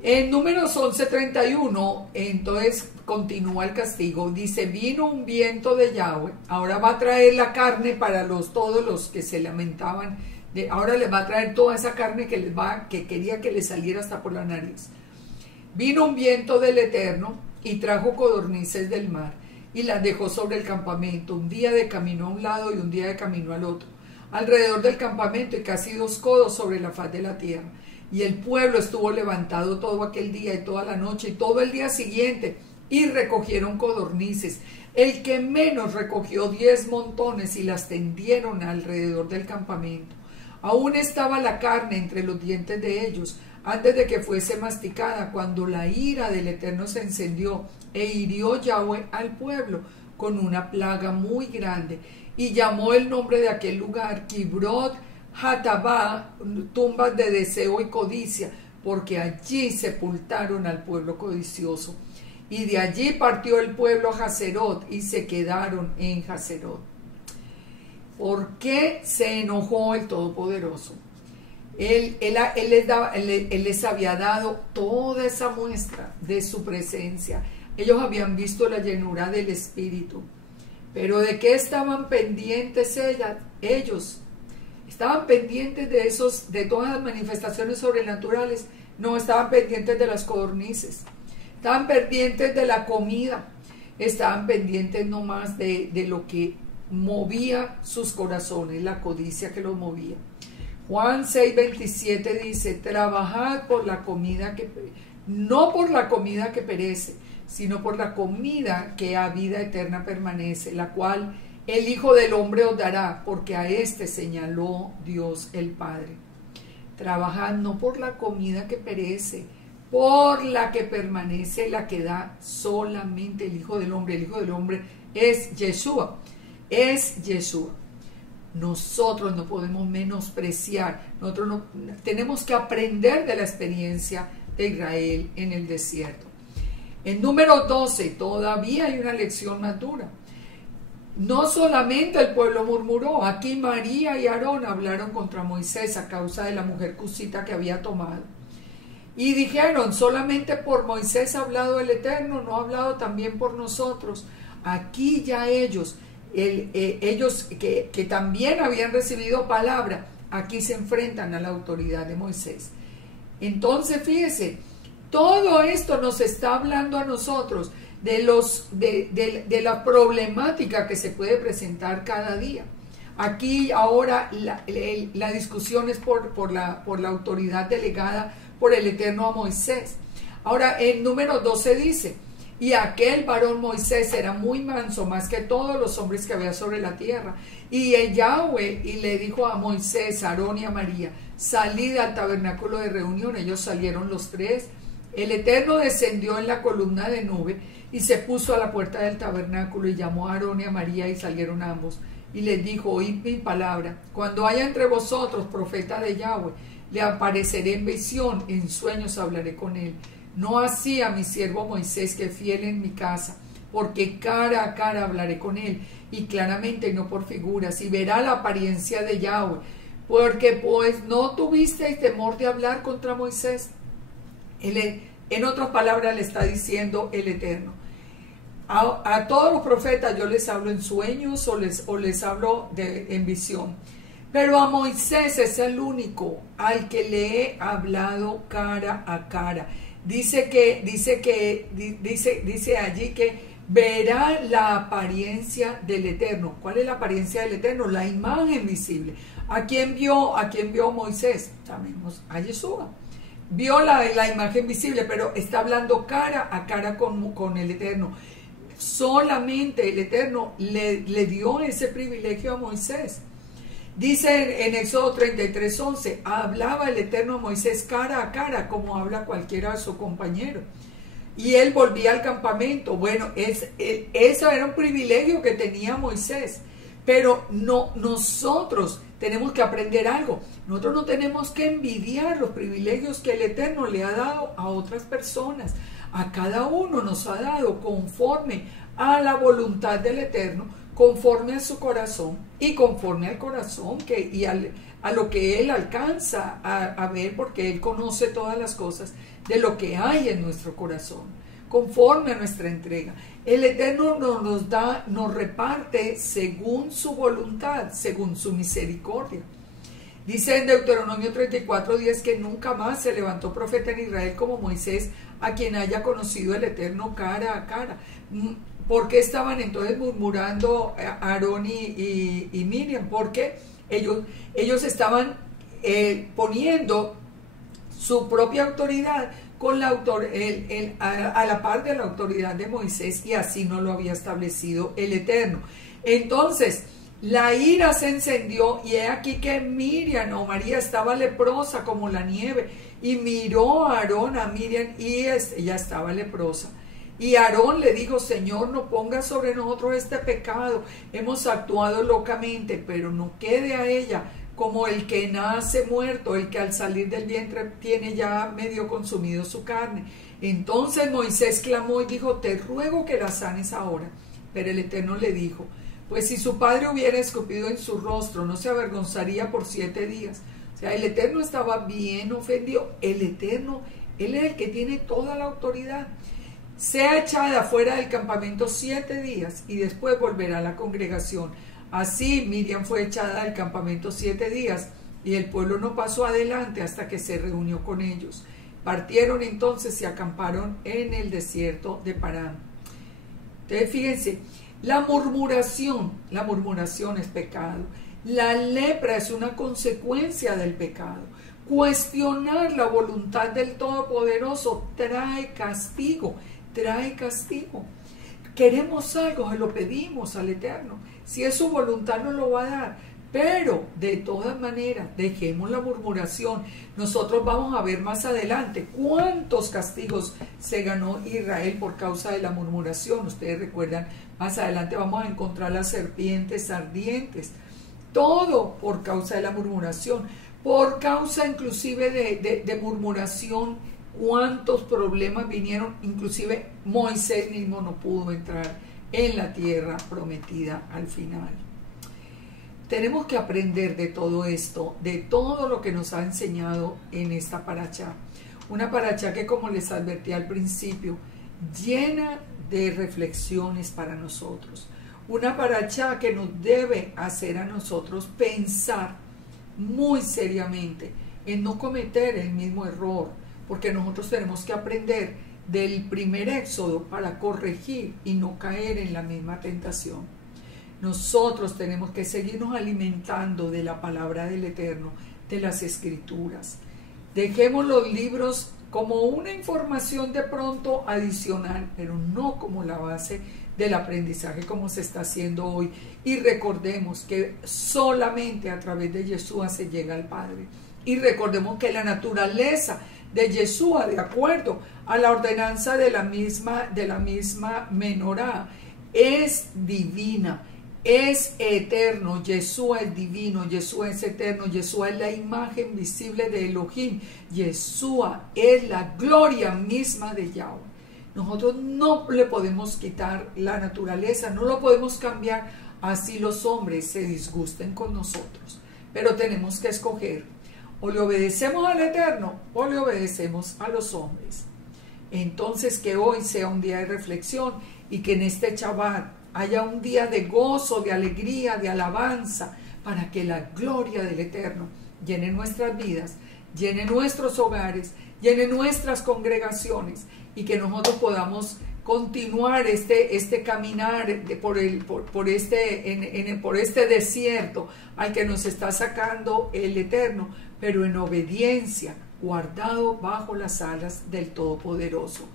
En Números 11:31, entonces continúa el castigo. Dice: vino un viento de Yahweh. Ahora va a traer la carne para todos los que se lamentaban. Ahora les va a traer toda esa carne que quería que les saliera hasta por la nariz. Vino un viento del Eterno y trajo codornices del mar y las dejó sobre el campamento, un día de camino a un lado y un día de camino al otro, alrededor del campamento, y casi 2 codos sobre la faz de la tierra. Y el pueblo estuvo levantado todo aquel día y toda la noche y todo el día siguiente, y recogieron codornices. El que menos recogió 10 montones y las tendieron alrededor del campamento. Aún estaba la carne entre los dientes de ellos, antes de que fuese masticada, cuando la ira del Eterno se encendió e hirió Yahweh al pueblo con una plaga muy grande. Y llamó el nombre de aquel lugar Kibrot Hatabá, tumbas de deseo y codicia, porque allí sepultaron al pueblo codicioso. Y de allí partió el pueblo a Haserot y se quedaron en Haserot. ¿Por qué se enojó el Todopoderoso? Él les había dado toda esa muestra de su presencia. Ellos habían visto la llenura del Espíritu. Pero ¿de qué estaban pendientes ellos? Estaban pendientes de todas las manifestaciones sobrenaturales. No, estaban pendientes de las codornices. Estaban pendientes de la comida. Estaban pendientes nomás de lo que movía sus corazones, la codicia que los movía. Juan 6:27 dice: trabajad por la comida no por la comida que perece, sino por la comida que a vida eterna permanece, la cual el Hijo del Hombre os dará, porque a éste señaló Dios el Padre. Trabajad no por la comida que perece, por la que permanece, la que da solamente el Hijo del Hombre. El Hijo del Hombre es Yeshua, Nosotros no podemos menospreciar, tenemos que aprender de la experiencia de Israel en el desierto. En número 12 todavía hay una lección más dura. No solamente el pueblo murmuró, aquí María y Aarón hablaron contra Moisés a causa de la mujer cusita que había tomado. Y dijeron: solamente por Moisés ha hablado el Eterno, no ha hablado también por nosotros. Aquí ya ellos que también habían recibido palabra, aquí se enfrentan a la autoridad de Moisés. Entonces fíjese, todo esto nos está hablando a nosotros de la problemática que se puede presentar cada día. Aquí ahora la discusión es por la autoridad delegada por el Eterno a Moisés. Ahora en número 12 dice: y aquel varón Moisés era muy manso, más que todos los hombres que había sobre la tierra. Y el Yahweh le dijo a Moisés, a Aarón y a María: salid al tabernáculo de reunión. Ellos salieron los tres. El Eterno descendió en la columna de nube y se puso a la puerta del tabernáculo y llamó a Aarón y a María, y salieron ambos. Y les dijo: oíd mi palabra. Cuando haya entre vosotros profeta de Yahweh, le apareceré en visión, en sueños hablaré con él. No así a mi siervo Moisés, que fiel en mi casa, porque cara a cara hablaré con él, y claramente, y no por figuras, y verá la apariencia de Yahweh, porque pues no tuvisteis temor de hablar contra Moisés. En otras palabras le está diciendo el Eterno: a todos los profetas yo les hablo en sueños o les hablo en visión, pero a Moisés es el único al que le he hablado cara a cara. Dice allí que verá la apariencia del Eterno. ¿Cuál es la apariencia del Eterno? La imagen visible. ¿A quién vio Moisés? Sabemos, a Yeshua. Vio la imagen visible, pero está hablando cara a cara con el Eterno. Solamente el Eterno le dio ese privilegio a Moisés. Dice en Éxodo 33:11, hablaba el Eterno a Moisés cara a cara, como habla cualquiera de su compañero. Y él volvía al campamento. Bueno, eso era un privilegio que tenía Moisés. Pero nosotros tenemos que aprender algo. Nosotros no tenemos que envidiar los privilegios que el Eterno le ha dado a otras personas. A cada uno nos ha dado conforme a la voluntad del Eterno, conforme a su corazón y conforme al corazón a lo que Él alcanza a ver, porque Él conoce todas las cosas de lo que hay en nuestro corazón, conforme a nuestra entrega. El Eterno nos reparte según su voluntad, según su misericordia. Dice en Deuteronomio 34:10 que nunca más se levantó profeta en Israel como Moisés, a quien haya conocido el Eterno cara a cara. ¿Por qué estaban entonces murmurando Aarón y Miriam? Porque ellos estaban poniendo su propia autoridad a la par de la autoridad de Moisés, y así no lo había establecido el Eterno. Entonces la ira se encendió, y he aquí que Miriam o María estaba leprosa como la nieve, y miró a Aarón, a Miriam, y ella estaba leprosa. Y Aarón le dijo: Señor, no ponga sobre nosotros este pecado, hemos actuado locamente, pero no quede a ella como el que nace muerto, el que al salir del vientre tiene ya medio consumido su carne. Entonces Moisés clamó y dijo: te ruego que la sanes ahora. Pero el Eterno le dijo: pues si su padre hubiera escupido en su rostro, no se avergonzaría por 7 días. O sea, el Eterno estaba bien ofendido. El Eterno, Él es el que tiene toda la autoridad. Sea echada fuera del campamento 7 días y después volverá a la congregación. Así Miriam fue echada del campamento 7 días y el pueblo no pasó adelante hasta que se reunió con ellos. Partieron entonces y acamparon en el desierto de Parán. Entonces fíjense, la murmuración es pecado. La lepra es una consecuencia del pecado. Cuestionar la voluntad del Todopoderoso trae castigo. Queremos algo, se lo pedimos al Eterno. Si es su voluntad, nos lo va a dar. Pero, de todas maneras, dejemos la murmuración. Nosotros vamos a ver más adelante cuántos castigos se ganó Israel por causa de la murmuración. Ustedes recuerdan, más adelante vamos a encontrar las serpientes ardientes. Todo por causa de la murmuración. Por causa inclusive de murmuración, cuántos problemas vinieron. Inclusive Moisés mismo no pudo entrar en la tierra prometida al final. Tenemos que aprender de todo esto, de todo lo que nos ha enseñado en esta parashá. Una parashá que, como les advertí al principio, llena de reflexiones para nosotros. Una parashá que nos debe hacer a nosotros pensar muy seriamente en no cometer el mismo error, porque nosotros tenemos que aprender del primer éxodo para corregir y no caer en la misma tentación. Nosotros tenemos que seguirnos alimentando de la palabra del Eterno, de las Escrituras. Dejemos los libros como una información de pronto adicional, pero no como la base del aprendizaje como se está haciendo hoy. Y recordemos que solamente a través de Yeshua se llega al Padre. Y recordemos que la naturaleza de Yeshua, de acuerdo a la ordenanza de la misma menorá, es divina. Es eterno. Yeshua es divino, Yeshua es eterno, Yeshua es la imagen visible de Elohim, Yeshua es la gloria misma de Yahweh. Nosotros no le podemos quitar la naturaleza, no lo podemos cambiar, así los hombres se disgusten con nosotros. Pero tenemos que escoger, o le obedecemos al Eterno o le obedecemos a los hombres. Entonces que hoy sea un día de reflexión y que en este Shabbat haya un día de gozo, de alegría, de alabanza, para que la gloria del Eterno llene nuestras vidas, llene nuestros hogares, llene nuestras congregaciones, y que nosotros podamos continuar este caminar por este desierto al que nos está sacando el Eterno, pero en obediencia, guardado bajo las alas del Todopoderoso.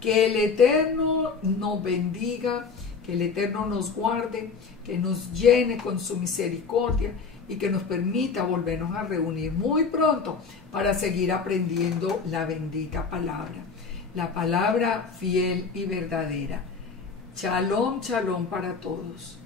Que el Eterno nos bendiga, que el Eterno nos guarde, que nos llene con su misericordia y que nos permita volvernos a reunir muy pronto para seguir aprendiendo la bendita palabra, la palabra fiel y verdadera. Shalom, shalom para todos.